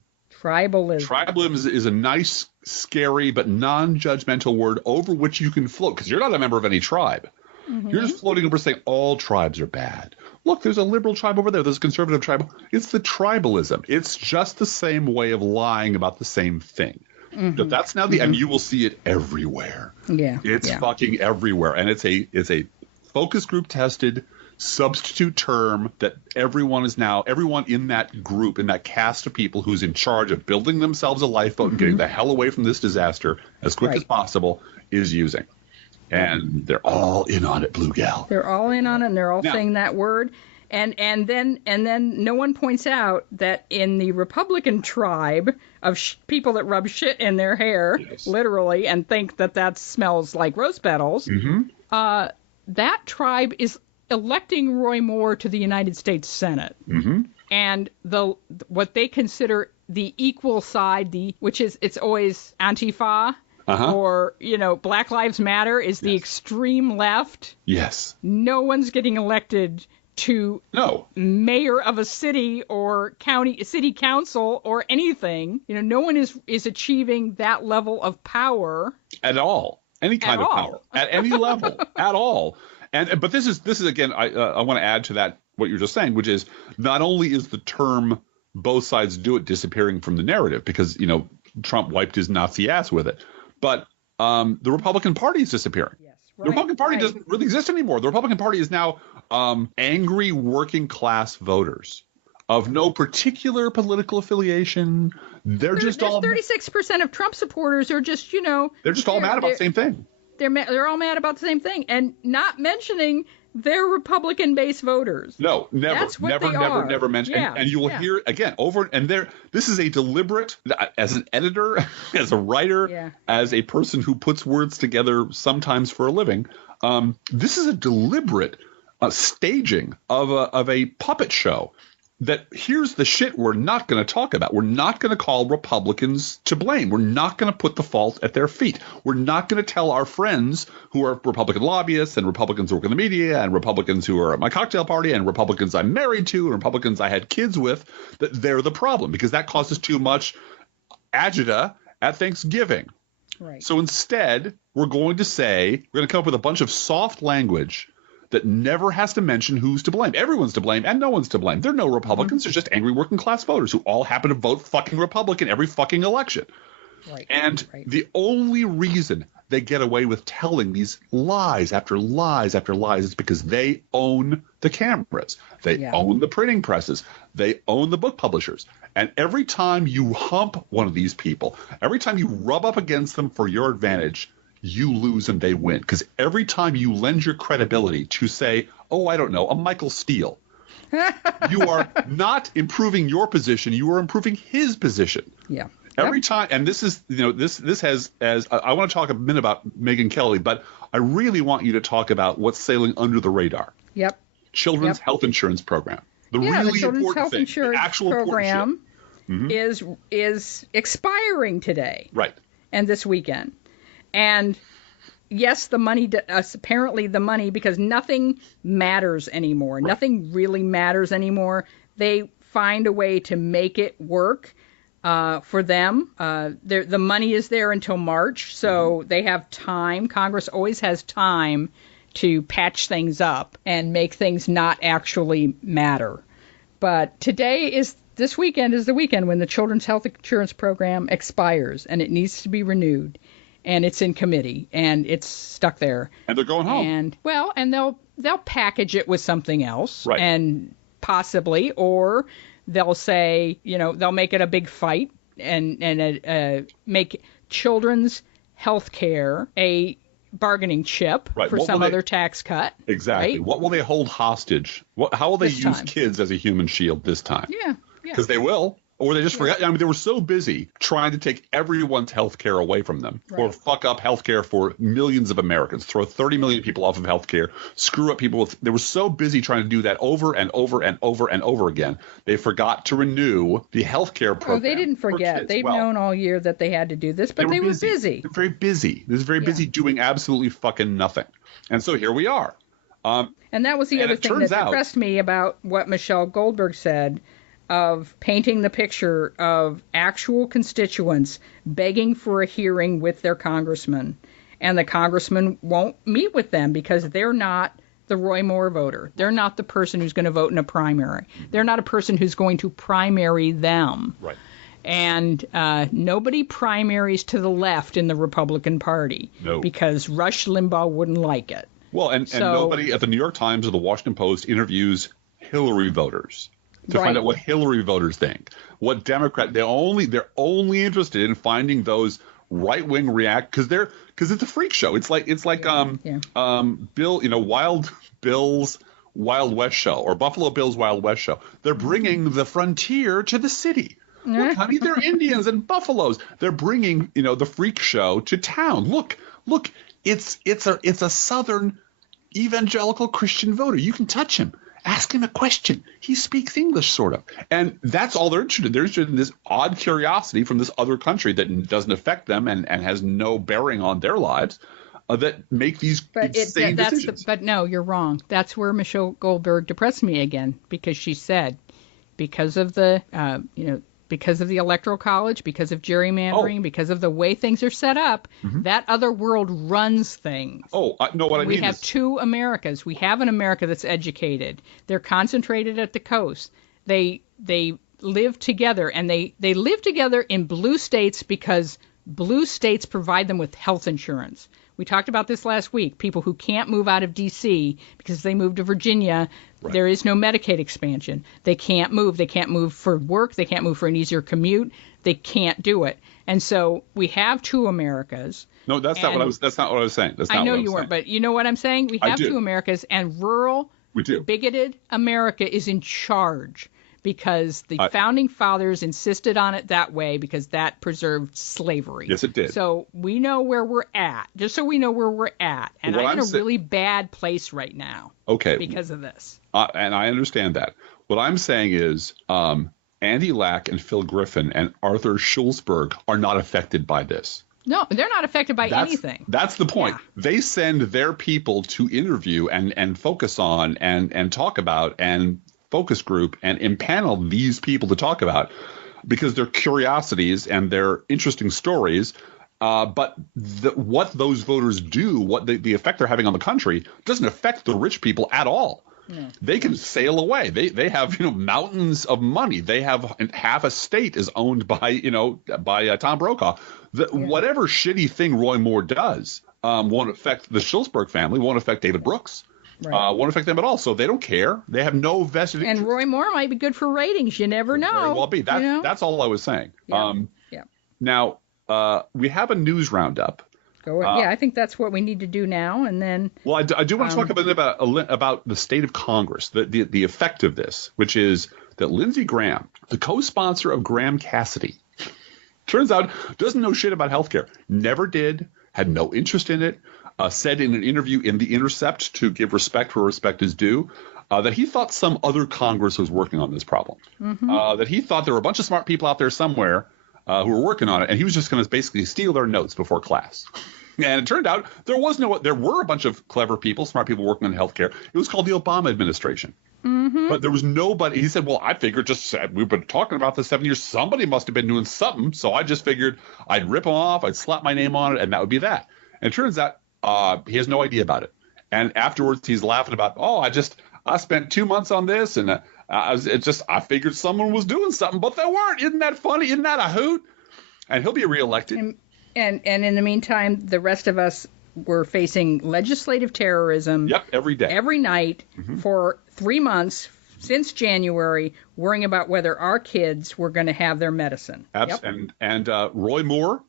Tribalism is a nice, scary, but non-judgmental word over which you can float, because you're not a member of any tribe. Mm-hmm. You're just floating over saying all tribes are bad. Look, there's a liberal tribe over there. There's a conservative tribe. It's the tribalism. It's just the same way of lying about the same thing. Mm-hmm. But that's now and you will see it everywhere. Yeah. It's fucking everywhere. And it's a focus group tested substitute term that everyone in that group, in that cast of people who's in charge of building themselves a lifeboat and getting the hell away from this disaster as quick as possible is using. And they're all in on it, Blue Gal. They're all in on it, and they're all saying that word. And then no one points out that in the Republican tribe of people that rub shit in their hair, literally, and think that smells like rose petals, that tribe is electing Roy Moore to the United States Senate. And what they consider the equal side, which is it's always Antifa or Black Lives Matter, is the extreme left. Yes. No one's getting elected to mayor of a city or city council or anything. No one is achieving that level of power at all. Any kind of power at any level at all. But this is again, I want to add to that what you're just saying, which is not only is the term both sides do it disappearing from the narrative because Trump wiped his Nazi ass with it, but the Republican Party is disappearing. Yes, right, the Republican Party doesn't really exist anymore. The Republican Party is now angry working class voters of no particular political affiliation. There's 36% of Trump supporters are just they're just all mad about the same thing. They're all mad about the same thing, and not mentioning their Republican-based voters. No, never, That's what never mention. Yeah, and you will hear again over and there. This is a deliberate, as an editor, as a writer, as a person who puts words together sometimes for a living. This is a deliberate staging of a puppet show. That here's the shit we're not going to talk about. We're not going to call Republicans to blame. We're not going to put the fault at their feet. We're not going to tell our friends who are Republican lobbyists and Republicans who work in the media and Republicans who are at my cocktail party and Republicans I'm married to and Republicans I had kids with that they're the problem because that causes too much agita at Thanksgiving. Right. So instead, we're going to come up with a bunch of soft language that never has to mention who's to blame. Everyone's to blame and no one's to blame. There are no Republicans. There's just angry working class voters who all happen to vote fucking Republican every fucking election. Right. And the only reason they get away with telling these lies after lies after lies is because they own the cameras. They own the printing presses. They own the book publishers. And every time you hump one of these people, every time you rub up against them for your advantage, you lose and they win. Because every time you lend your credibility to say, I don't know, a Michael Steele, you are not improving your position. You are improving his position. Yeah. Every time. And this is, this has, as I want to talk a minute about Megyn Kelly, but I really want you to talk about what's sailing under the radar. Yep. Children's health insurance program. The really Children's important health thing, insurance the actual program is expiring today. Right. And this weekend. And yes, the money, apparently the money, because nothing matters anymore. Right. Nothing really matters anymore. They find a way to make it work for them. The money is there until March, so they have time. Congress always has time to patch things up and make things not actually matter. But this weekend is the weekend when the Children's Health Insurance Program expires, and it needs to be renewed. And it's in committee, and it's stuck there. And they're going home. And they'll package it with something else, right. And possibly, or they'll say, they'll make it a big fight and make children's health care a bargaining chip for some other tax cut. Exactly. Right? What will they hold hostage? How will they use kids as a human shield this time? Yeah. Because they will. Or they just forgot. I mean, they were so busy trying to take everyone's health care away from them, or fuck up health care for millions of Americans, throw 30 million people off of health care, screw up people. They were so busy trying to do that over and over and over and over again. They forgot to renew the health care program. Oh, they didn't forget. They've known all year that they had to do this, but they were busy. They're very busy. They were very busy doing absolutely fucking nothing. And so here we are. And that was the other thing that impressed me about what Michelle Goldberg said, of painting the picture of actual constituents begging for a hearing with their congressman, and the congressman won't meet with them because they're not the Roy Moore voter. They're not the person who's going to vote in a primary. They're not a person who's going to primary them. Right. And nobody primaries to the left in the Republican Party because Rush Limbaugh wouldn't like it. Well, and nobody at the New York Times or the Washington Post interviews Hillary voters to find out what Hillary voters think. What Democrat they're only interested in finding those right-wing because it's a freak show. It's like Bill, Wild Bill's Wild West show or Buffalo Bill's Wild West show. They're bringing the frontier to the city. Look, honey, they're Indians and buffaloes. They're bringing, the freak show to town. Look, it's a Southern evangelical Christian voter. You can touch him. Ask him a question. He speaks English, sort of. And that's all they're interested in. They're interested in this odd curiosity from this other country that doesn't affect them and has no bearing on their lives that make these insane decisions. But no, you're wrong. That's where Michelle Goldberg depressed me again, because she said because of the Electoral College, because of gerrymandering, because of the way things are set up, that other world runs things. Oh, no, what I mean is... We have two Americas. We have an America that's educated. They're concentrated at the coast. They live together, and they live together in blue states because blue states provide them with health insurance. We talked about this last week. People who can't move out of D.C. because they moved to Virginia, there is no Medicaid expansion. They can't move. They can't move for work. They can't move for an easier commute. They can't do it. And so we have two Americas. No, that's not what I was. That's not what I was saying. That's not I know what I was you weren't, saying. but you know what I'm saying? We have two Americas, and rural, bigoted America is in charge. Because the founding fathers insisted on it that way because that preserved slavery. Yes, it did. So we know where we're at, just so we know where we're at. And I'm in a really bad place right now because of this. And I understand that. What I'm saying is Andy Lack and Phil Griffin and Arthur Schulzberg are not affected by this. No, they're not affected by anything. That's the point. Yeah. They send their people to interview and focus on and talk about and focus group and impanel these people to talk about because they're curiosities and they're interesting stories. But what those voters do, what the effect they're having on the country doesn't affect the rich people at all. No. They can sail away. They have mountains of money. They have half a state is owned by Tom Brokaw. Whatever shitty thing Roy Moore does won't affect the Schulzberg family. Won't affect David Brooks. Right. Won't affect them at all. So they don't care. They have no vested interest. And Roy Moore might be good for ratings. You never know. Very well be. That's all I was saying. Yeah. Now, we have a news roundup. I think that's what we need to do now. And then. Well, I do want to talk a bit about the state of Congress, the effect of this, which is that Lindsey Graham, the co-sponsor of Graham Cassidy, turns out doesn't know shit about healthcare. Never did. Had no interest in it. Said in an interview in The Intercept, to give respect where respect is due, that he thought some other Congress was working on this problem. That he thought there were a bunch of smart people out there somewhere who were working on it, and he was just going to basically steal their notes before class. And it turned out there were a bunch of clever people, smart people working on healthcare. It was called the Obama administration. But there was nobody. He said, well, I figured we've been talking about this 7 years. Somebody must have been doing something. So I just figured I'd rip them off. I'd slap my name on it, and that would be that. And it turns out he has no idea about it. And afterwards, he's laughing about, I spent 2 months on this, and I figured someone was doing something, but they weren't. Isn't that funny? Isn't that a hoot? And he'll be reelected. And in the meantime, the rest of us were facing legislative terrorism. Yep, every day. Every night for 3 months since January, worrying about whether our kids were going to have their medicine. Absolutely. And Roy Moore,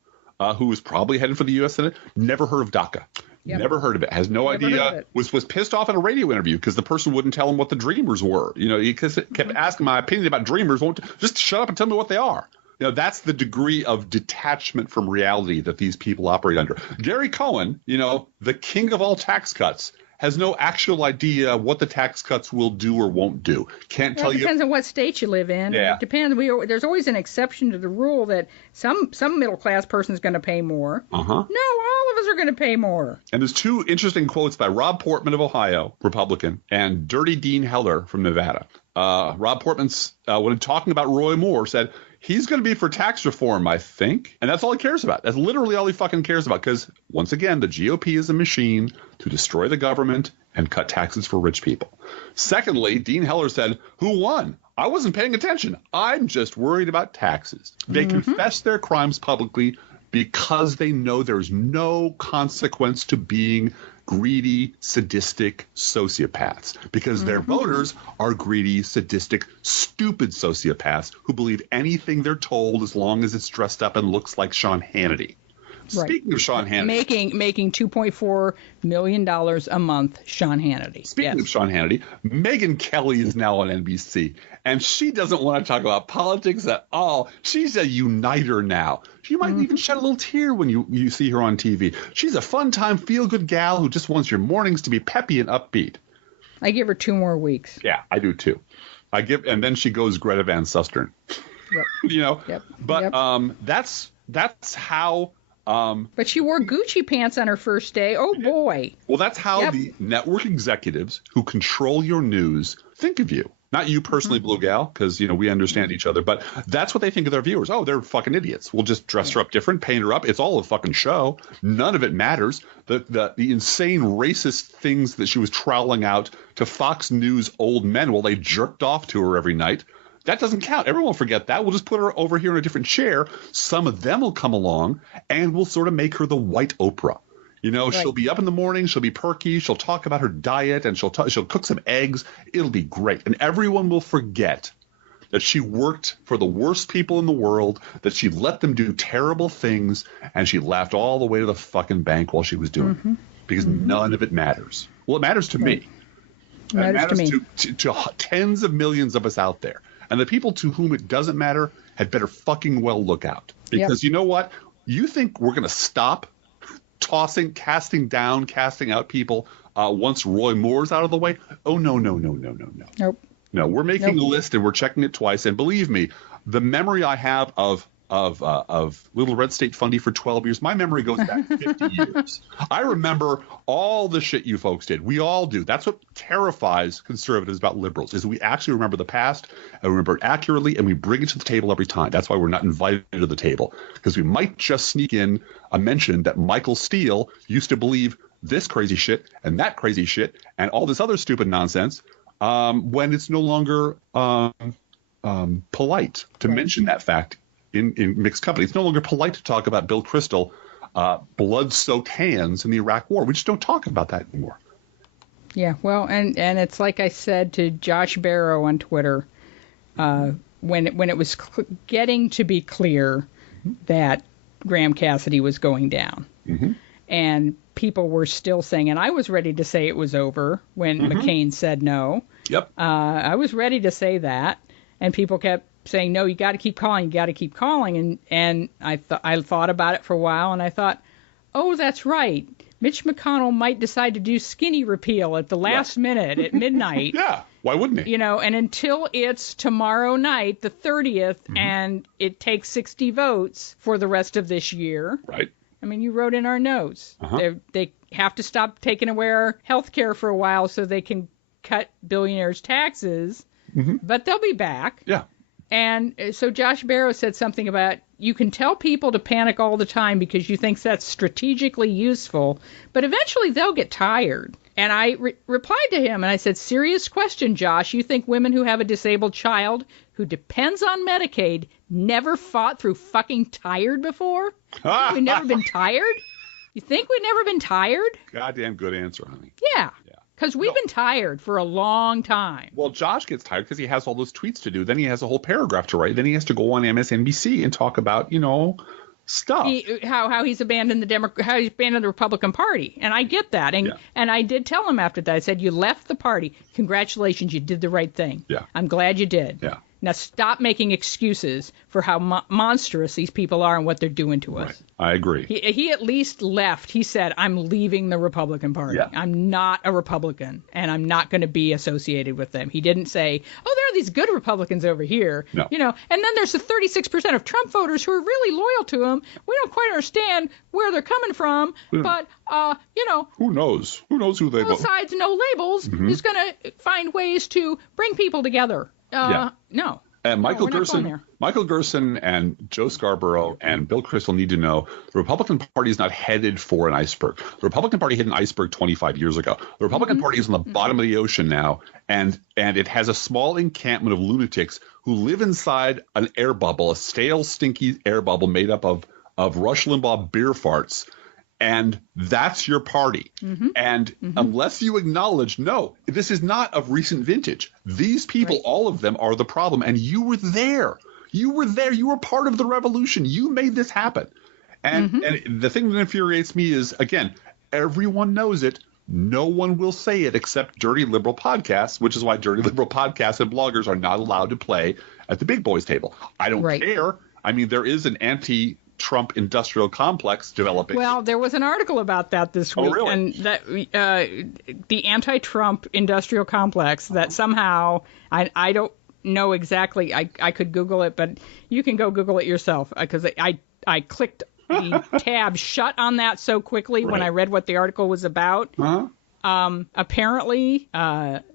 who was probably headed for the U.S. Senate, never heard of DACA. Yep. Never heard of it. Has no idea. Was pissed off in a radio interview because the person wouldn't tell him what the Dreamers were. He kept asking my opinion about Dreamers. Just shut up and tell me what they are. That's the degree of detachment from reality that these people operate under. Gary Cohen, the king of all tax cuts, has no actual idea what the tax cuts will do or won't do. Can't tell you. It depends on what state you live in. Yeah. It depends. There's always an exception to the rule that some middle class person is going to pay more. No, all of us are going to pay more. And there's two interesting quotes by Rob Portman of Ohio, Republican, and Dirty Dean Heller from Nevada. Rob Portman's, when talking about Roy Moore, said he's going to be for tax reform, I think. And that's all he cares about. That's literally all he fucking cares about. Because, once again, the GOP is a machine to destroy the government and cut taxes for rich people. Secondly, Dean Heller said, who won? I wasn't paying attention. I'm just worried about taxes. They confess their crimes publicly because they know there's no consequence to being greedy, sadistic sociopaths, because their voters are greedy, sadistic, stupid sociopaths who believe anything they're told as long as it's dressed up and looks like Sean Hannity. Speaking of Sean Hannity. Making $2.4 million a month, Sean Hannity. Speaking of Sean Hannity, Megyn Kelly is now on NBC, and she doesn't want to talk about politics at all. She's a uniter now. She might even shed a little tear when you see her on TV. She's a fun-time, feel-good gal who just wants your mornings to be peppy and upbeat. I give her 2 more weeks. Yeah, I do too. And then she goes Greta Van Susteren. Yep. Yep. But that's how. But she wore Gucci pants on her first day. Oh boy. Well, that's how the network executives who control your news think of you. Not you personally, Blue Gal, because we understand each other. But that's what they think of their viewers. Oh, they're fucking idiots. We'll just dress her up different, paint her up. It's all a fucking show. None of it matters. The insane racist things that she was troweling out to Fox News old men while they jerked off to her every night. That doesn't count. Everyone will forget that. We'll just put her over here in a different chair. Some of them will come along, and we'll sort of make her the white Oprah. She'll be up in the morning. She'll be perky. She'll talk about her diet, and she'll cook some eggs. It'll be great. And everyone will forget that she worked for the worst people in the world, that she let them do terrible things, and she laughed all the way to the fucking bank while she was doing it. Because none of it matters. Well, it matters to me. It matters to tens of millions of us out there. And the people to whom it doesn't matter had better fucking well look out. Because you know what? You think we're going to stop casting out people once Roy Moore's out of the way? Oh, no. Nope. No, we're making a list and we're checking it twice. And believe me, the memory I have of Little Red State Fundy for 12 years, my memory goes back 50 years. I remember all the shit you folks did. We all do. That's what terrifies conservatives about liberals, is we actually remember the past and remember it accurately, and we bring it to the table every time. That's why we're not invited to the table, because we might just sneak in a mention that Michael Steele used to believe this crazy shit and that crazy shit and all this other stupid nonsense when it's no longer polite to mention that fact in mixed company. It's no longer polite to talk about Bill Kristol blood-soaked hands in the Iraq War. We just don't talk about that anymore. Yeah, well, and it's like I said to Josh Barrow on Twitter when it was getting to be clear that Graham Cassidy was going down. And people were still saying, and I was ready to say it was over when McCain said no. Yep. I was ready to say that, and people kept saying, no, you got to keep calling. And I thought about it for a while, and I thought, oh, that's right. Mitch McConnell might decide to do skinny repeal at the last minute at midnight. Yeah, why wouldn't he? And until it's tomorrow night, the 30th, and it takes 60 votes for the rest of this year. Right. I mean, you wrote in our notes. They have to stop taking away our health care for a while so they can cut billionaires' taxes, but they'll be back. Yeah. And so Josh Barrow said something about, you can tell people to panic all the time because you think that's strategically useful, but eventually they'll get tired. And I replied to him, and I said, serious question, Josh. You think women who have a disabled child who depends on Medicaid never fought through fucking tired before? We've never been tired? You think we've never been tired? Goddamn good answer, honey. Yeah. Because we've been tired for a long time. Well, Josh gets tired because he has all those tweets to do. Then he has a whole paragraph to write. Then he has to go on MSNBC and talk about, stuff. How he's abandoned the Republican Party. And I get that. And I did tell him after that. I said, you left the party. Congratulations. You did the right thing. Yeah. I'm glad you did. Yeah. Now stop making excuses for how monstrous these people are and what they're doing to us. Right. I agree. He at least left. He said, I'm leaving the Republican Party. Yeah. I'm not a Republican, and I'm not going to be associated with them. He didn't say, oh, there are these good Republicans over here. No. And then there's the 36% of Trump voters who are really loyal to him. We don't quite understand where they're coming from, but, Who knows? Who knows who they vote? No sides, no labels is going to find ways to bring people together. No. And Michael Gerson and Joe Scarborough and Bill Kristol need to know the Republican Party is not headed for an iceberg. The Republican Party hit an iceberg 25 years ago. The Republican Party is on the bottom of the ocean now, and it has a small encampment of lunatics who live inside an air bubble, a stale, stinky air bubble made up of Rush Limbaugh beer farts. And that's your party. And unless you acknowledge, no, this is not of recent vintage. These people, all of them, are the problem. And you were there. You were there. You were part of the revolution. You made this happen. And the thing that infuriates me is, again, everyone knows it. No one will say it except dirty liberal podcasts, which is why dirty liberal podcasts and bloggers are not allowed to play at the big boys table. I don't care. I mean, there is an anti-Trump industrial complex developing. Well, there was an article about that this week. Oh, really? And that the anti-Trump industrial complex that somehow, I don't know exactly. I could Google it, but you can go Google it yourself because I clicked the tab shut on that so quickly when I read what the article was about. Apparently,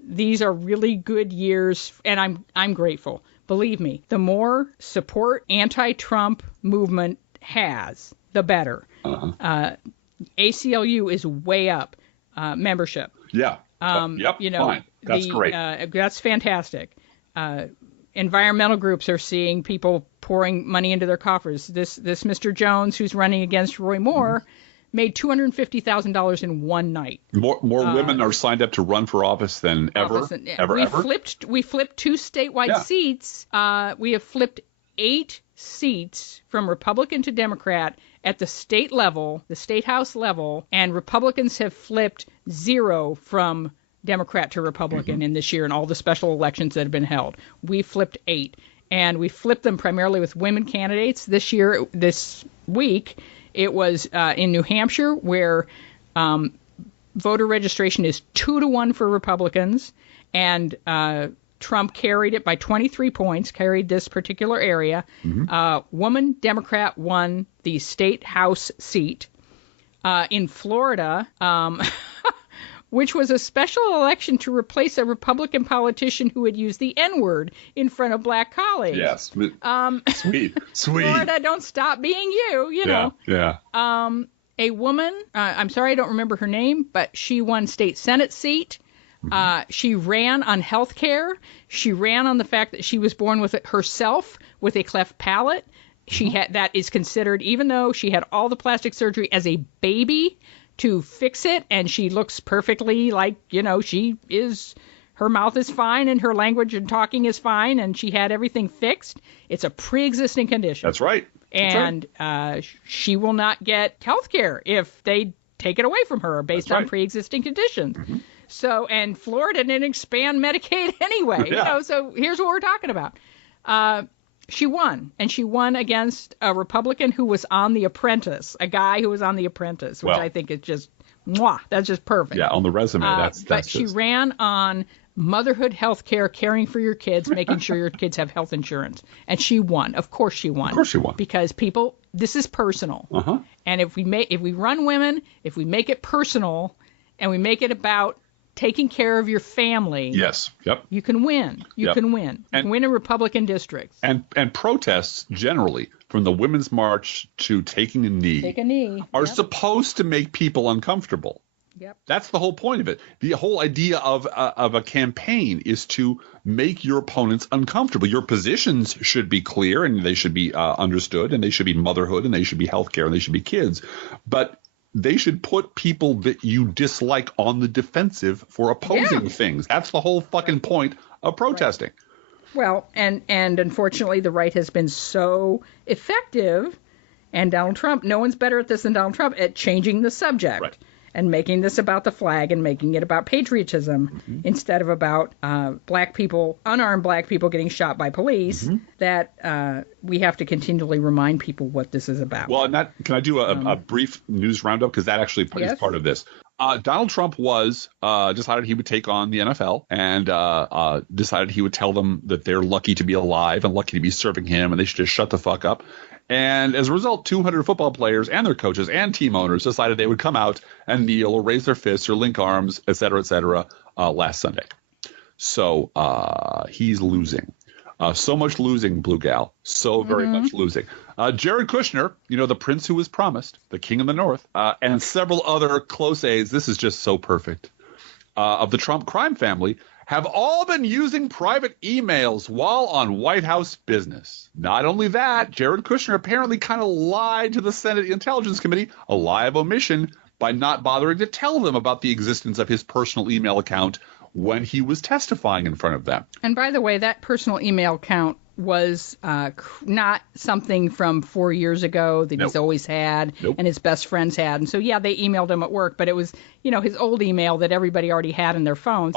these are really good years, and I'm grateful. Believe me, the more support anti-Trump movement has, the better. ACLU is way up membership. Yeah. Fine. That's great. That's fantastic. Environmental groups are seeing people pouring money into their coffers. This Mr. Jones, who's running against Roy Moore, made $250,000 in one night. More women are signed up to run for office than ever. We flipped 2 statewide seats. We have flipped 8 seats from Republican to Democrat at the state level, the state house level, and Republicans have flipped 0 from Democrat to Republican in this year in all the special elections that have been held. We flipped 8, and we flipped them primarily with women candidates. This week, it was in New Hampshire where voter registration is 2-1 for Republicans, and Trump carried it by 23 points, carried this particular area. Woman Democrat won the state house seat. In Florida, which was a special election to replace a Republican politician who had used the N-word in front of black colleagues. Yes. Sweet. Florida, don't stop being you know. Yeah. A woman, I'm sorry I don't remember her name, but she won state Senate seat. She ran on health care. She ran on the fact that she was born with herself with a cleft palate. She had, that is considered, even though she had all the plastic surgery as a baby to fix it, and she looks perfectly like, her mouth is fine and her language and talking is fine, and she had everything fixed. It's a pre-existing condition. That's right. She will not get health care if they take it away from her based on pre-existing conditions. So, and Florida didn't expand Medicaid anyway. So here's what we're talking about. She won, and she won against a Republican who was on The Apprentice, a guy who was on The Apprentice, which I think is just, that's just perfect. Yeah, on the resume, but she ran on motherhood health care, caring for your kids, making sure your kids have health insurance. And she won. Of course she won. Because people, this is personal. And if we run women, if we make it personal, and we make it about taking care of your family. Yes. Yep. You can win. You can win. You can win in Republican districts. And protests generally, from the Women's March to taking a knee, are supposed to make people uncomfortable. Yep. That's the whole point of it. The whole idea of a campaign is to make your opponents uncomfortable. Your positions should be clear, and they should be understood, and they should be motherhood, and they should be healthcare, and they should be kids. But they should put people that you dislike on the defensive for opposing things. That's the whole fucking point of protesting. Well, and unfortunately, the right has been so effective, and Donald Trump, no one's better at this than Donald Trump, at changing the subject and making this about the flag and making it about patriotism instead of about black people, unarmed black people getting shot by police, that we have to continually remind people what this is about. Well, can I do a brief news roundup? Because that actually is part of this. Donald Trump decided he would take on the NFL and decided he would tell them that they're lucky to be alive and lucky to be serving him and they should just shut the fuck up. And as a result, 200 football players and their coaches and team owners decided they would come out and kneel or raise their fists or link arms, et cetera, last Sunday. So he's losing. So much losing, Blue Gal. So very much losing. Jared Kushner, the prince who was promised, the king of the North, and several other close aides, this is just so perfect, of the Trump crime family, have all been using private emails while on White House business. Not only that, Jared Kushner apparently kind of lied to the Senate Intelligence Committee, a lie of omission, by not bothering to tell them about the existence of his personal email account when he was testifying in front of them. And by the way, that personal email account was not something from 4 years ago that he's always had and his best friends had. And so, yeah, they emailed him at work, but it was, his old email that everybody already had in their phones.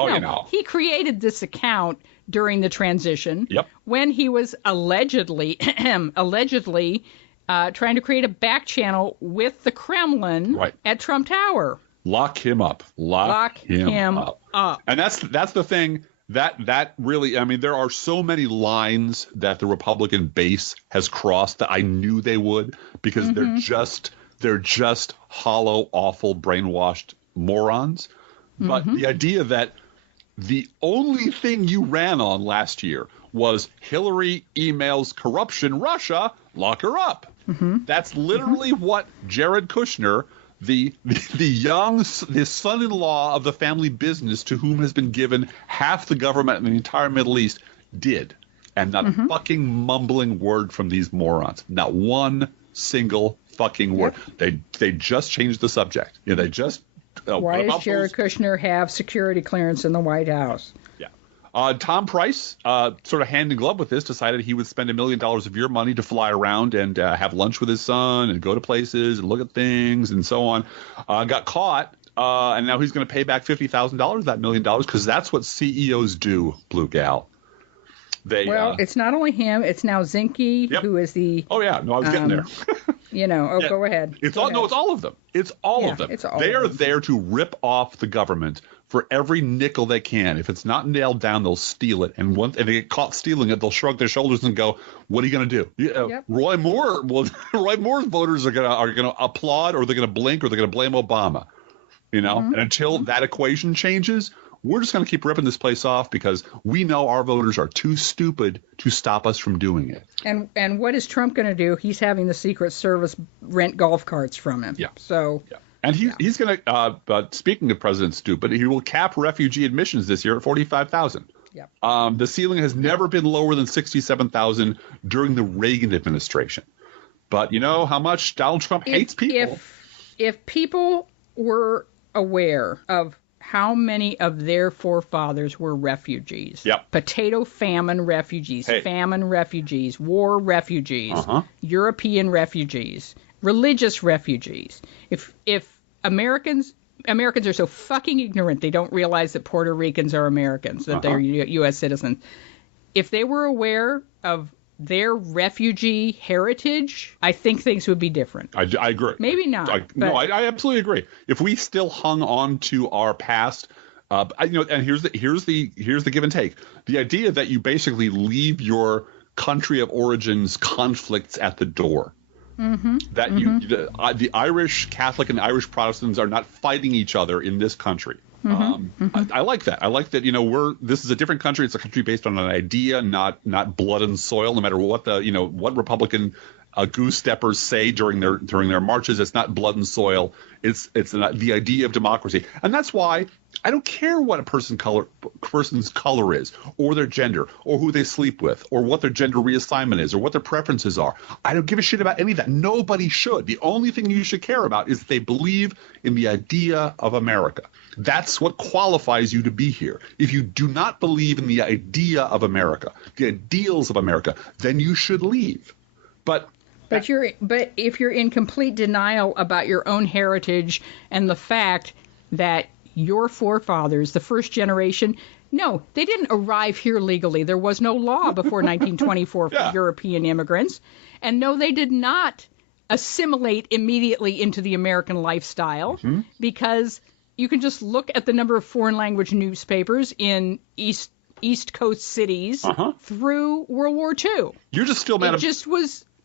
He created this account during the transition when he was allegedly trying to create a back channel with the Kremlin at Trump Tower. Lock him up. Lock him up. And that's the thing. That really, I mean, there are so many lines that the Republican base has crossed that I knew they would, because they're just hollow, awful, brainwashed morons. But the idea that the only thing you ran on last year was Hillary emails corruption, Russia, lock her up. That's literally what Jared Kushner, the son-in-law of the family business to whom has been given half the government in the entire Middle East, did. And not a fucking mumbling word from these morons. Not one single fucking word. They just changed the subject. They just... Why does Jared Kushner have security clearance in the White House? Tom Price, sort of hand in glove with this, decided he would spend $1 million of your money to fly around and have lunch with his son and go to places and look at things and so on. Got caught, and now he's going to pay back $50,000, that $1 million, because that's what CEOs do, Blue Gal. It's not only him; it's now Zinke, who is the. Oh yeah, no, I was getting there. Go ahead. It's all of them. It's all of them. They are there to rip off the government for every nickel they can. If it's not nailed down, they'll steal it. And once they get caught stealing it, they'll shrug their shoulders and go, "What are you going to do?" Roy Moore. Well, Roy Moore's voters are going to applaud, or they're going to blink, or they're going to blame Obama. And until that equation changes, we're just going to keep ripping this place off, because we know our voters are too stupid to stop us from doing it. And what is Trump going to do? He's having the Secret Service rent golf carts from him. And he's going to, but speaking of President Stupid, he will cap refugee admissions this year at 45,000. The ceiling has never been lower than 67,000 during the Reagan administration. But you know how much Donald Trump hates people. If people were aware of how many of their forefathers were refugees. Potato famine refugees, famine refugees, war refugees, European refugees, religious refugees. If Americans are so fucking ignorant, they don't realize that Puerto Ricans are Americans, that they're U.S. citizens. If they were aware of their refugee heritage, I think things would be different. I agree. Maybe not. I absolutely agree. If we still hung on to our past, and here's the give and take. The idea that you basically leave your country of origins conflicts at the door. That the Irish Catholic and Irish Protestants are not fighting each other in this country. I like that. I like that. This is a different country. It's a country based on an idea, not blood and soil. No matter what what Republican goose steppers say during their marches, it's not blood and soil. It's not the idea of democracy, and that's why I don't care what a person's color is, or their gender, or who they sleep with, or what their gender reassignment is, or what their preferences are. I don't give a shit about any of that. Nobody should. The only thing you should care about is that they believe in the idea of America. That's what qualifies you to be here. If you do not believe in the idea of America, the ideals of America, then you should leave. But if you're in complete denial about your own heritage and the fact that your forefathers, the first generation, no, they didn't arrive here legally. There was no law before 1924 for European immigrants. And no, they did not assimilate immediately into the American lifestyle, because you can just look at the number of foreign language newspapers in East Coast cities through World War II. You're just still mad.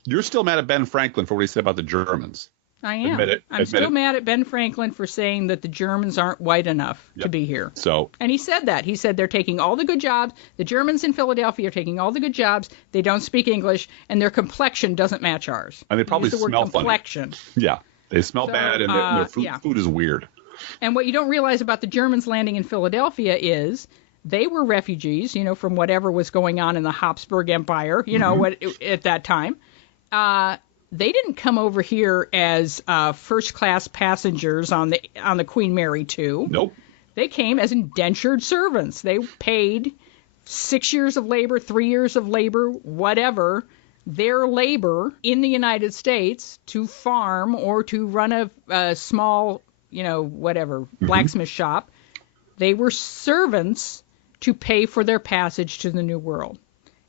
You're still mad at Ben Franklin for what he said about the Germans. I am. I'm still mad at Ben Franklin for saying that the Germans aren't white enough to be here. And he said that. He said they're taking all the good jobs. The Germans in Philadelphia are taking all the good jobs. They don't speak English, and their complexion doesn't match ours. And they probably smell funny. Yeah, they smell bad, and their food is weird. And what you don't realize about the Germans landing in Philadelphia is they were refugees, from whatever was going on in the Habsburg Empire, at that time. They didn't come over here as first-class passengers on the Queen Mary II. Nope. They came as indentured servants. They paid 6 years of labor, 3 years of labor, whatever, their labor in the United States to farm or to run a small, whatever, blacksmith shop. They were servants to pay for their passage to the New World.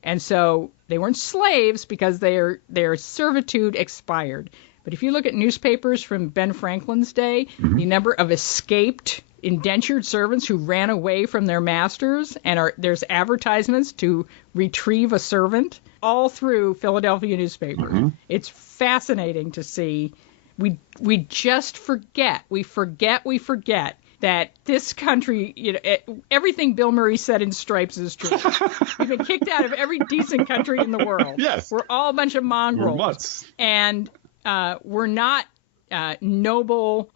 And so they weren't slaves because their servitude expired. But if you look at newspapers from Ben Franklin's day, the number of escaped indentured servants who ran away from their masters, and there's advertisements to retrieve a servant all through Philadelphia newspapers. It's fascinating to see. We just forget. We forget that this country, everything Bill Murray said in Stripes is true. We've been kicked out of every decent country in the world. Yes. We're all a bunch of mongrels. We're mutts. And we're not noble,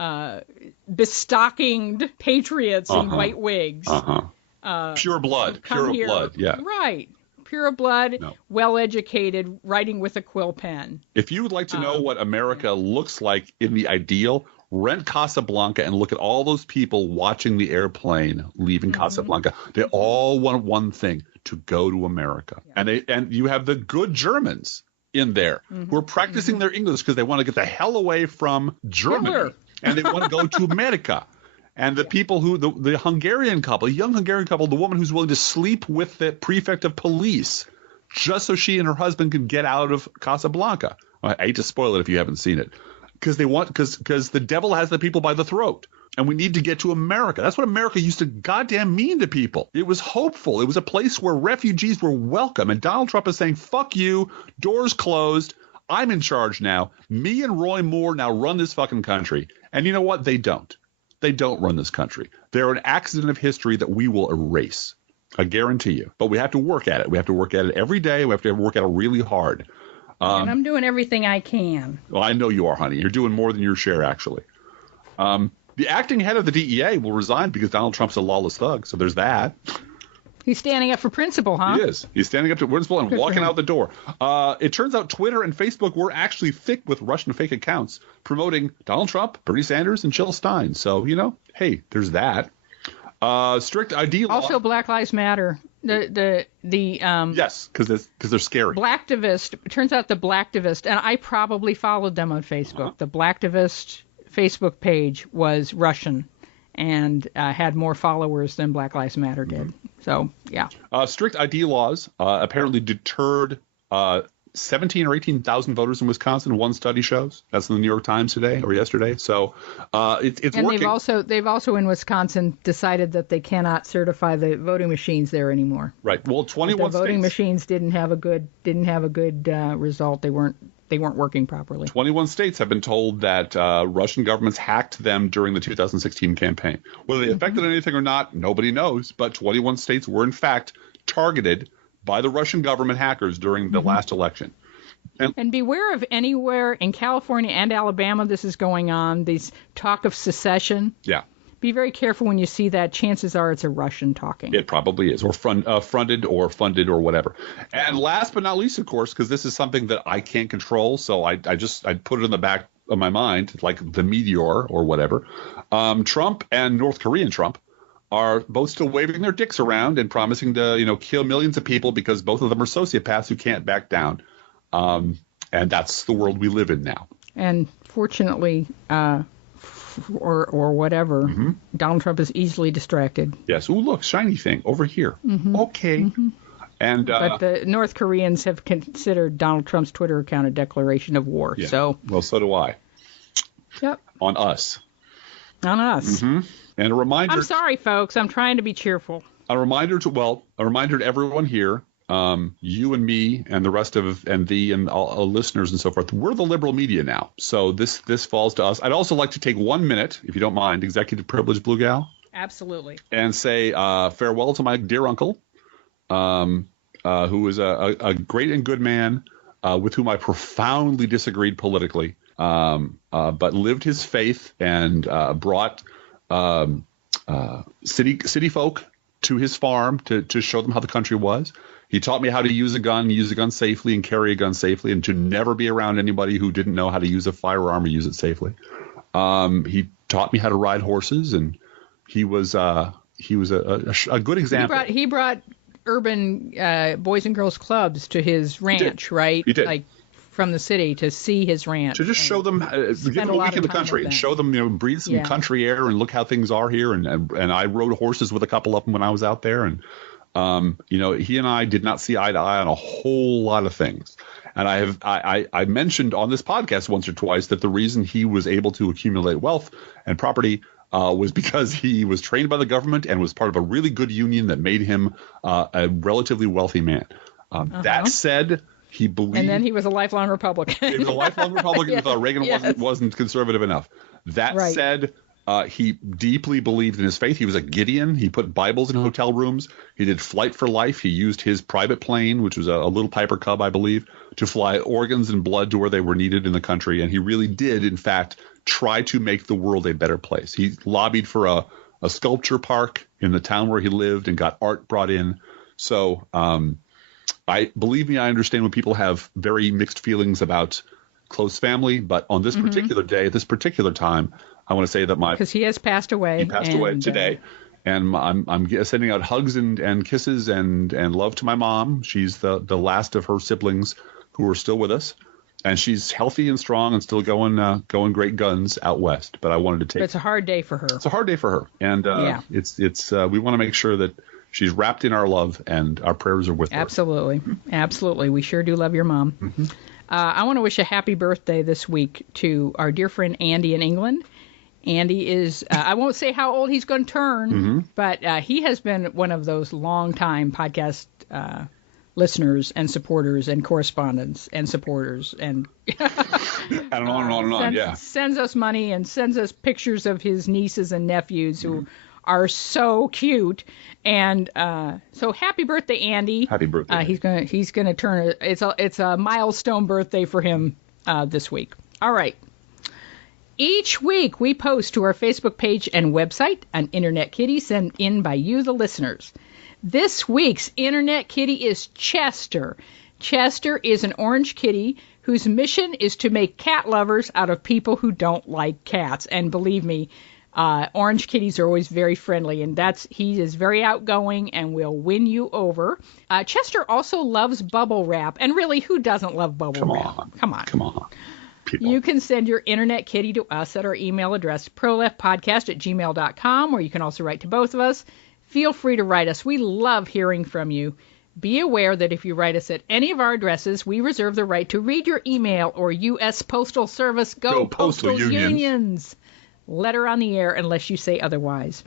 bestockinged patriots in white wigs. Pure blood. Yeah. Right. Pure blood, well-educated, writing with a quill pen. If you would like to know what America looks like in the ideal, rent Casablanca and look at all those people watching the airplane leaving Casablanca. They all want one thing, to go to America. Yeah. And you have the good Germans in there who are practicing their English because they want to get the hell away from Germany. Hitler. And they want to go to America. And the people who, the Hungarian couple, a young Hungarian couple, the woman who's willing to sleep with the prefect of police just so she and her husband can get out of Casablanca. I hate to spoil it if you haven't seen it. Because the devil has the people by the throat. And we need to get to America. That's what America used to goddamn mean to people. It was hopeful. It was a place where refugees were welcome. And Donald Trump is saying, fuck you, doors closed, I'm in charge now. Me and Roy Moore now run this fucking country. And you know what? They don't. They don't run this country. They're an accident of history that we will erase. I guarantee you. But we have to work at it. We have to work at it every day. We have to work at it really hard. And I'm doing everything I can. Well, I know you are, honey. You're doing more than your share, actually. The acting head of the DEA will resign because Donald Trump's a lawless thug. So there's that. He's standing up for principle, huh? He is. He's standing up to principle and walking out the door. It turns out Twitter and Facebook were actually thick with Russian fake accounts promoting Donald Trump, Bernie Sanders, and Jill Stein. So, hey, there's that. Strict ID law. Also, Black Lives Matter. Yes, because they're scary. Blacktivist. It turns out the Blacktivist, and I probably followed them on Facebook. The Blacktivist Facebook page was Russian and had more followers than Black Lives Matter did. So, yeah. Strict ID laws apparently deterred 17 or 18,000 voters in Wisconsin, one study shows. That's in the New York Times today or yesterday. So it's and working. They've also in Wisconsin decided that they cannot certify the voting machines there anymore. Right. Well, 21 the voting machines didn't have a good result. They weren't working properly. 21 states have been told that Russian governments hacked them during the 2016 campaign. Whether they affected anything or not, nobody knows. But 21 states were in fact targeted by the Russian government hackers during the last election. And beware of anywhere in California and Alabama this is going on, these talk of secession. Yeah. Be very careful when you see that. Chances are it's a Russian talking. It probably is, or fronted or funded or whatever. And last but not least, of course, because this is something that I can't control, so I put it in the back of my mind, like the meteor or whatever. Trump and North Korean Trump are both still waving their dicks around and promising to, kill millions of people because both of them are sociopaths who can't back down. And that's the world we live in now. And fortunately, or whatever, Donald Trump is easily distracted. Yes. Ooh, look, shiny thing over here. Okay. And but the North Koreans have considered Donald Trump's Twitter account a declaration of war. Yeah. So do I. Yep. On us. On us. And a reminder. I'm sorry, folks. I'm trying to be cheerful. A reminder to everyone here, you and me and the rest of and all listeners and so forth. We're the liberal media now, so this falls to us. I'd also like to take 1 minute, if you don't mind, executive privilege, Blue Gal. Absolutely. And say farewell to my dear uncle, who is a great and good man with whom I profoundly disagreed politically, but lived his faith and brought city folk to his farm to show them how the country was. He taught me how to use a gun safely and carry a gun safely, and to never be around anybody who didn't know how to use a firearm or use it safely. He taught me how to ride horses, and he was a good example. He brought urban boys and girls clubs to his ranch, right? He did. Like from the city to see his ranch. To just show them, give them a week in the country and show them, breathe some country air and look how things are here. And I rode horses with a couple of them when I was out there. And, he and I did not see eye to eye on a whole lot of things. And I mentioned on this podcast once or twice that the reason he was able to accumulate wealth and property was because he was trained by the government and was part of a really good union that made him a relatively wealthy man. That said, he believed, and then he was a lifelong Republican. He was a lifelong Republican who thought Reagan wasn't conservative enough. That said, he deeply believed in his faith. He was a Gideon. He put Bibles in hotel rooms. He did Flight for Life. He used his private plane, which was a little Piper Cub, I believe, to fly organs and blood to where they were needed in the country. And he really did, in fact, try to make the world a better place. He lobbied for a sculpture park in the town where he lived and got art brought in. So believe me, I understand when people have very mixed feelings about close family, but on this particular day, at this particular time, I want to say that because he has passed away. He passed away today, and I'm sending out hugs and kisses and love to my mom. She's the last of her siblings who are still with us, and she's healthy and strong and still going great guns out west. But I wanted to take. But it's a hard day for her. It's a hard day for her, and it's we want to make sure that she's wrapped in our love and our prayers are with her. Absolutely. We sure do love your mom. I want to wish a happy birthday this week to our dear friend Andy in England. Andy is, I won't say how old he's going to turn, but he has been one of those long-time podcast listeners and supporters and correspondents and supporters and and on and on and on, sends us money and sends us pictures of his nieces and nephews who are so cute. And so happy birthday, Andy. Happy birthday. He's gonna turn it's a milestone birthday for him this week. All right. Each week we post to our Facebook page and website an Internet Kitty sent in by you, the listeners. This week's Internet Kitty is Chester. Chester is an orange kitty whose mission is to make cat lovers out of people who don't like cats. And believe me, orange kitties are always very friendly, and he is very outgoing and will win you over. Chester also loves bubble wrap, and really, who doesn't love bubble wrap? Come on. People. You can send your Internet Kitty to us at our email address, proleftpodcast@gmail.com, or you can also write to both of us. Feel free to write us. We love hearing from you. Be aware that if you write us at any of our addresses, we reserve the right to read your email or U.S. Postal Service. Go Postal Unions. Letter on the air unless you say otherwise.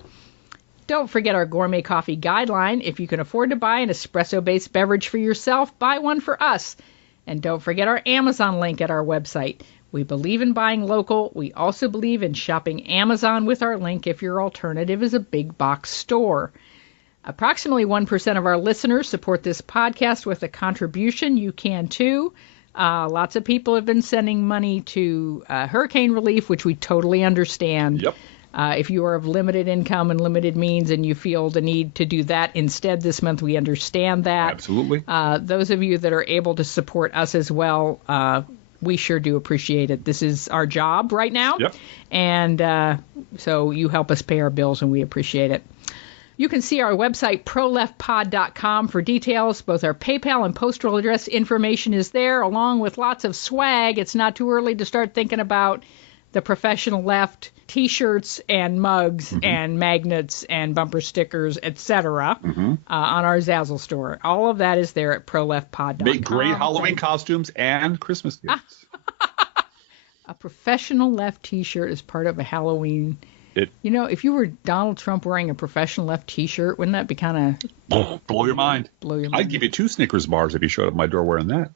Don't forget our gourmet coffee guideline. If you can afford to buy an espresso-based beverage for yourself, buy one for us. And don't forget our Amazon link at our website. We believe in buying local. We also believe in shopping Amazon with our link if your alternative is a big box store. Approximately 1% of our listeners support this podcast with a contribution. You can too. Lots of people have been sending money to hurricane relief, which we totally understand. Yep. If you are of limited income and limited means and you feel the need to do that instead this month, we understand that. Absolutely. Those of you that are able to support us as well, we sure do appreciate it. This is our job right now. Yep. And so you help us pay our bills, and we appreciate it. You can see our website, proleftpod.com, for details. Both our PayPal and postal address information is there, along with lots of swag. It's not too early to start thinking about the professional left T-shirts and mugs and magnets and bumper stickers, etc. On our Zazzle store. All of that is there at proleftpod.com. Make great Halloween costumes and Christmas gifts. A professional left T-shirt is part of a Halloween. If you were Donald Trump wearing a professional left T-shirt, wouldn't that be kind of blow your mind? I'd give you 2 Snickers bars if you showed up at my door wearing that.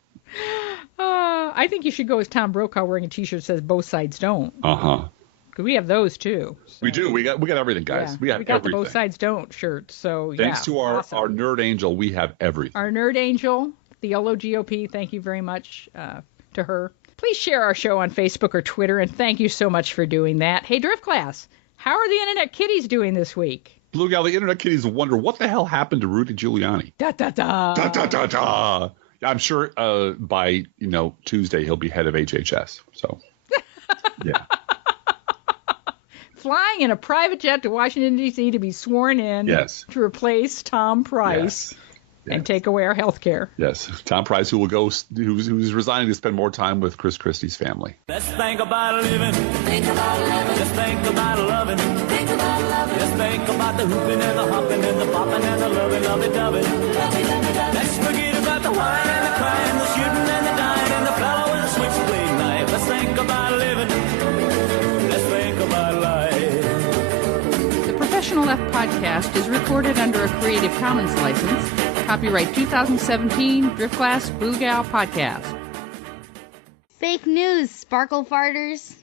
I think you should go as Tom Brokaw wearing a T-shirt that says "Both Sides Don't." Because we have those too. So. We do. We got everything, guys. Yeah. We got the "Both Sides Don't" shirts. So thanks to our nerd angel, we have everything. Our nerd angel, the YOLO GOP. Thank you very much to her. Please share our show on Facebook or Twitter, and thank you so much for doing that. Hey, Drift Class, how are the Internet Kitties doing this week? Blue Gal, the Internet Kitties wonder what the hell happened to Rudy Giuliani. Da da da. Da da da da. I'm sure by Tuesday he'll be head of HHS. So, yeah. Flying in a private jet to Washington, D.C. to be sworn in to replace Tom Price. Yes. and take away our health care. Yes, Tom Price, who's resigning to spend more time with Chris Christie's family. Let's think about living. Think about living. Let's think about loving. Think about loving. Let's think about the hooping and the hopping and the popping and the loving, lovey-dovey. Let's forget about the wine and the crying, the shooting and the dying, and the fellow with the switchblade knife. Let's think about living. Let's think about life. The Professional Left podcast is recorded under a Creative Commons license. Copyright 2017, Driftglass Blue Gal Podcast. Fake news, sparkle farters.